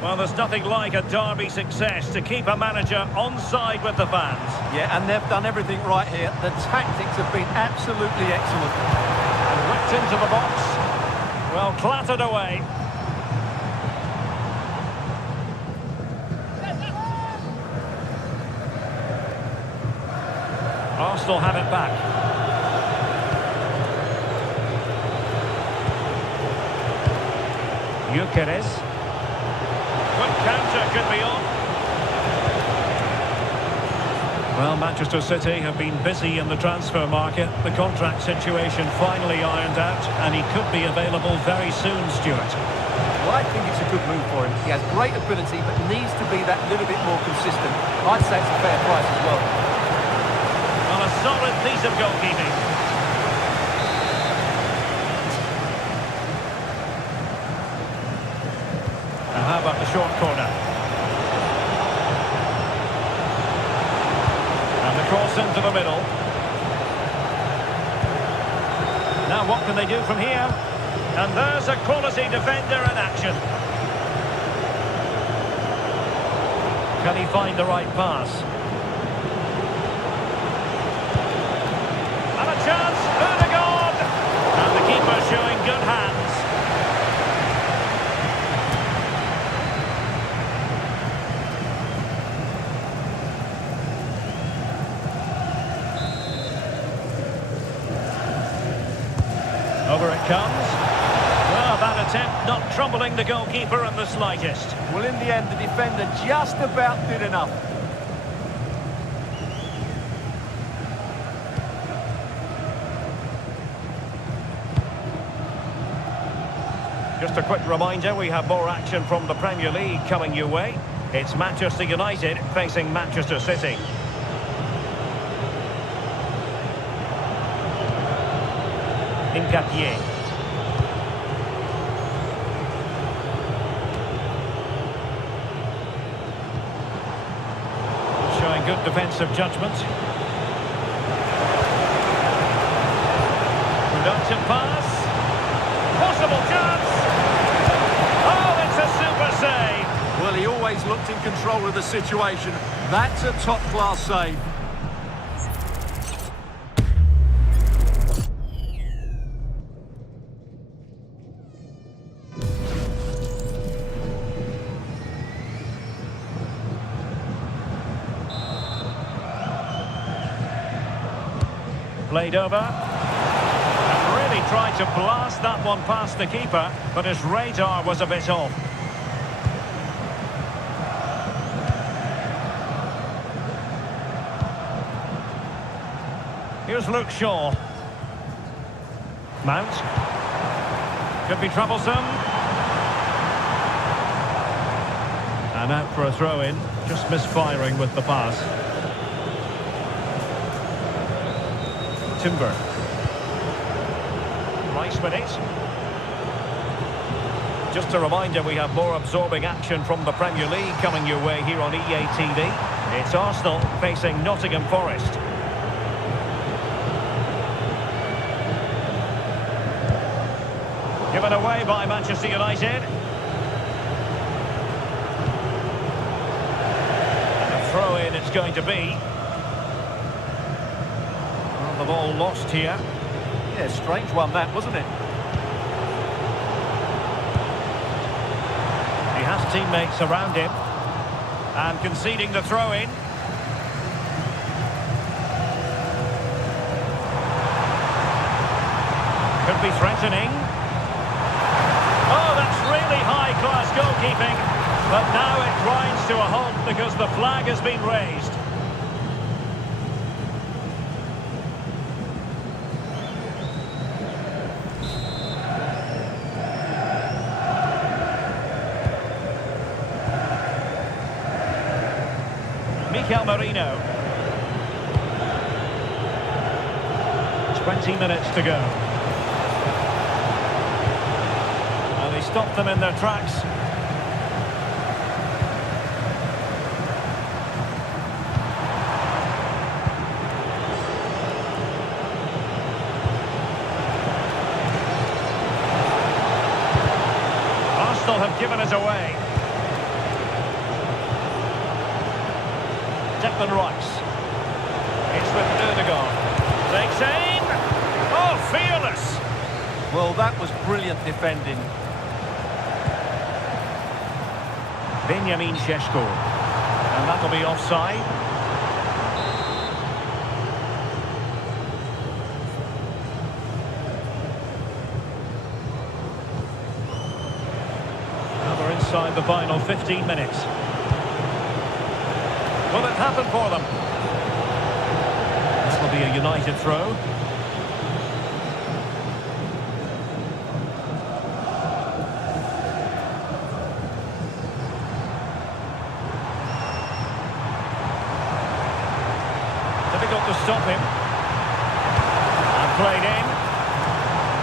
Well, there's nothing like a derby success to keep a manager on side with the fans. Yeah, and they've done everything right here. The tactics have been absolutely excellent. And whipped into the box. Well, clattered away. Arsenal have it back. Gyökeres. Quick counter could be on. Well, Manchester City have been busy in the transfer market. The contract situation finally ironed out, and he could be available very soon, Stuart. Well, I think it's a good move for him. He has great ability, but needs to be that little bit more consistent. I'd say it's a fair price as well. Well, a solid piece of goalkeeping. And how about the short corner? And the cross into the middle. Now what can they do from here? And there's a quality defender in action. Can he find the right pass? And a chance, Overhaul! And the keeper showing good hands. Over it comes. Well, that attempt not troubling the goalkeeper in the slightest. Well, in the end, the defender just about did enough. Just a quick reminder, we have more action from the Premier League coming your way. It's Manchester United facing Manchester City. Nkatier. Showing good defensive judgment. Productive pass. Possible chance. Oh, it's a super save. Well, he always looked in control of the situation. That's a top-class save. Played over. And really tried to blast that one past the keeper, but his radar was a bit off. Here's Luke Shaw. Mount. Could be troublesome. And out for a throw-in. Just misfiring with the pass. Timber. Nice with it. Just a reminder, we have more absorbing action from the Premier League coming your way here on EA TV. It's Arsenal facing Nottingham Forest. Given away by Manchester United. And a throw-in it's going to be. Well, the ball lost here. Yeah, strange one that, wasn't it? He has teammates around him. And conceding the throw-in. Could be threatening. Oh, that's really high-class goalkeeping. But now it grinds to a halt because the flag has been raised. Mikel Merino. 20 minutes to go. And they stopped them in their tracks. Arsenal have given it away. Declan Rice. It's with Overhaul. Takes aim. Oh, fearless. Well, that was brilliant defending. Benjamin Šeško. And that'll be offside. Now we're inside the final 15 minutes. Will it happen for them? This will be a United throw. stop him. And played in.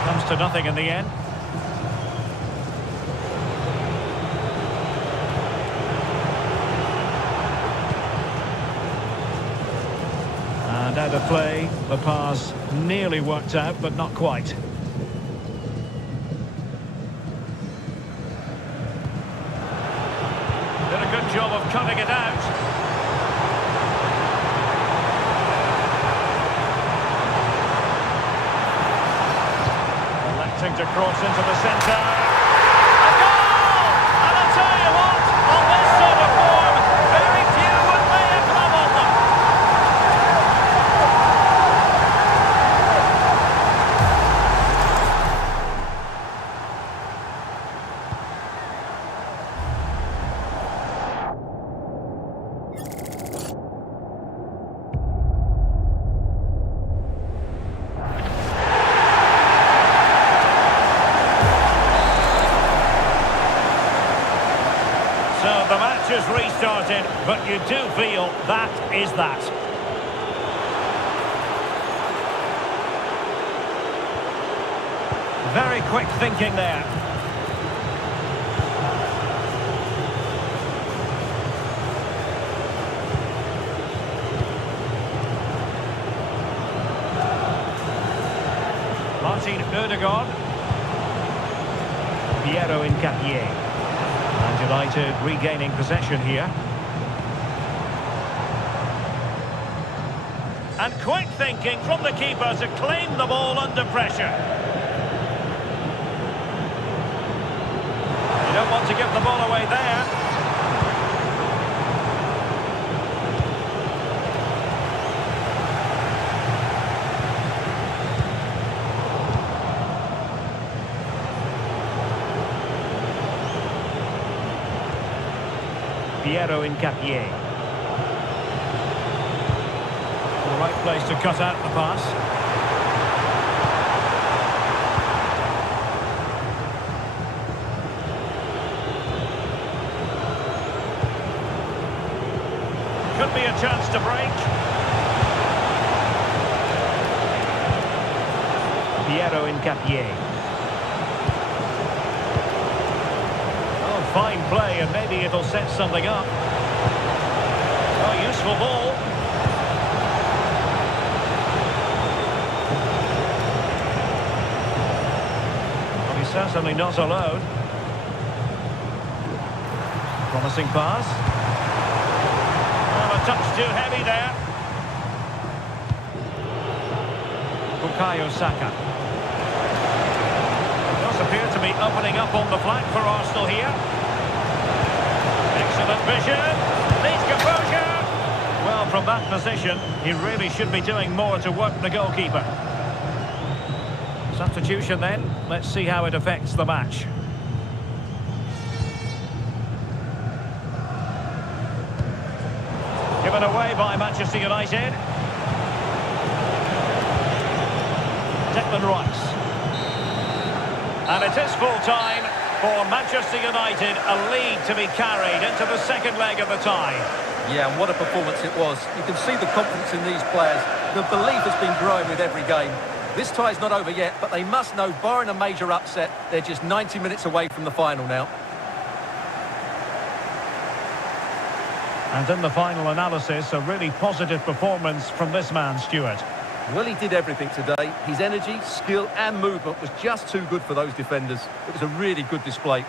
Comes to nothing in the end. And out of play, the pass nearly worked out, but not quite. Did a good job of cutting it out. Electing to cross into the centre. A goal! And I'll tell you what, on this sort of form, very few would lay a glove on them. So the match has restarted, but you do feel that is that. Very quick thinking there. Martin Odegaard. Piero Incapié. And United regaining possession here. And quick thinking from the keeper to claim the ball under pressure. You don't want to give the ball away there. Piero Incapié. The right place to cut out the pass. Could be a chance to break. Piero Incapié. Fine play, and maybe it'll set something up. Oh, useful ball. Well, he's certainly not alone. Promising pass. Oh, a touch too heavy there. Bukayo Saka. Does appear to be opening up on the flank for Arsenal here. Excellent vision, needs composure. Well, from that position, he really should be doing more to work the goalkeeper. Substitution then, let's see how it affects the match. Given away by Manchester United. Declan Rice. And it is full time for Manchester United, a lead to be carried into the second leg of the tie. Yeah, and what a performance it was. You can see the confidence in these players. The belief has been growing with every game. This tie's not over yet, but they must know, barring a major upset, they're just 90 minutes away from the final now. And in the final analysis, a really positive performance from this man, Stuart. Well, he did everything today. His energy, skill and movement was just too good for those defenders. It was a really good display.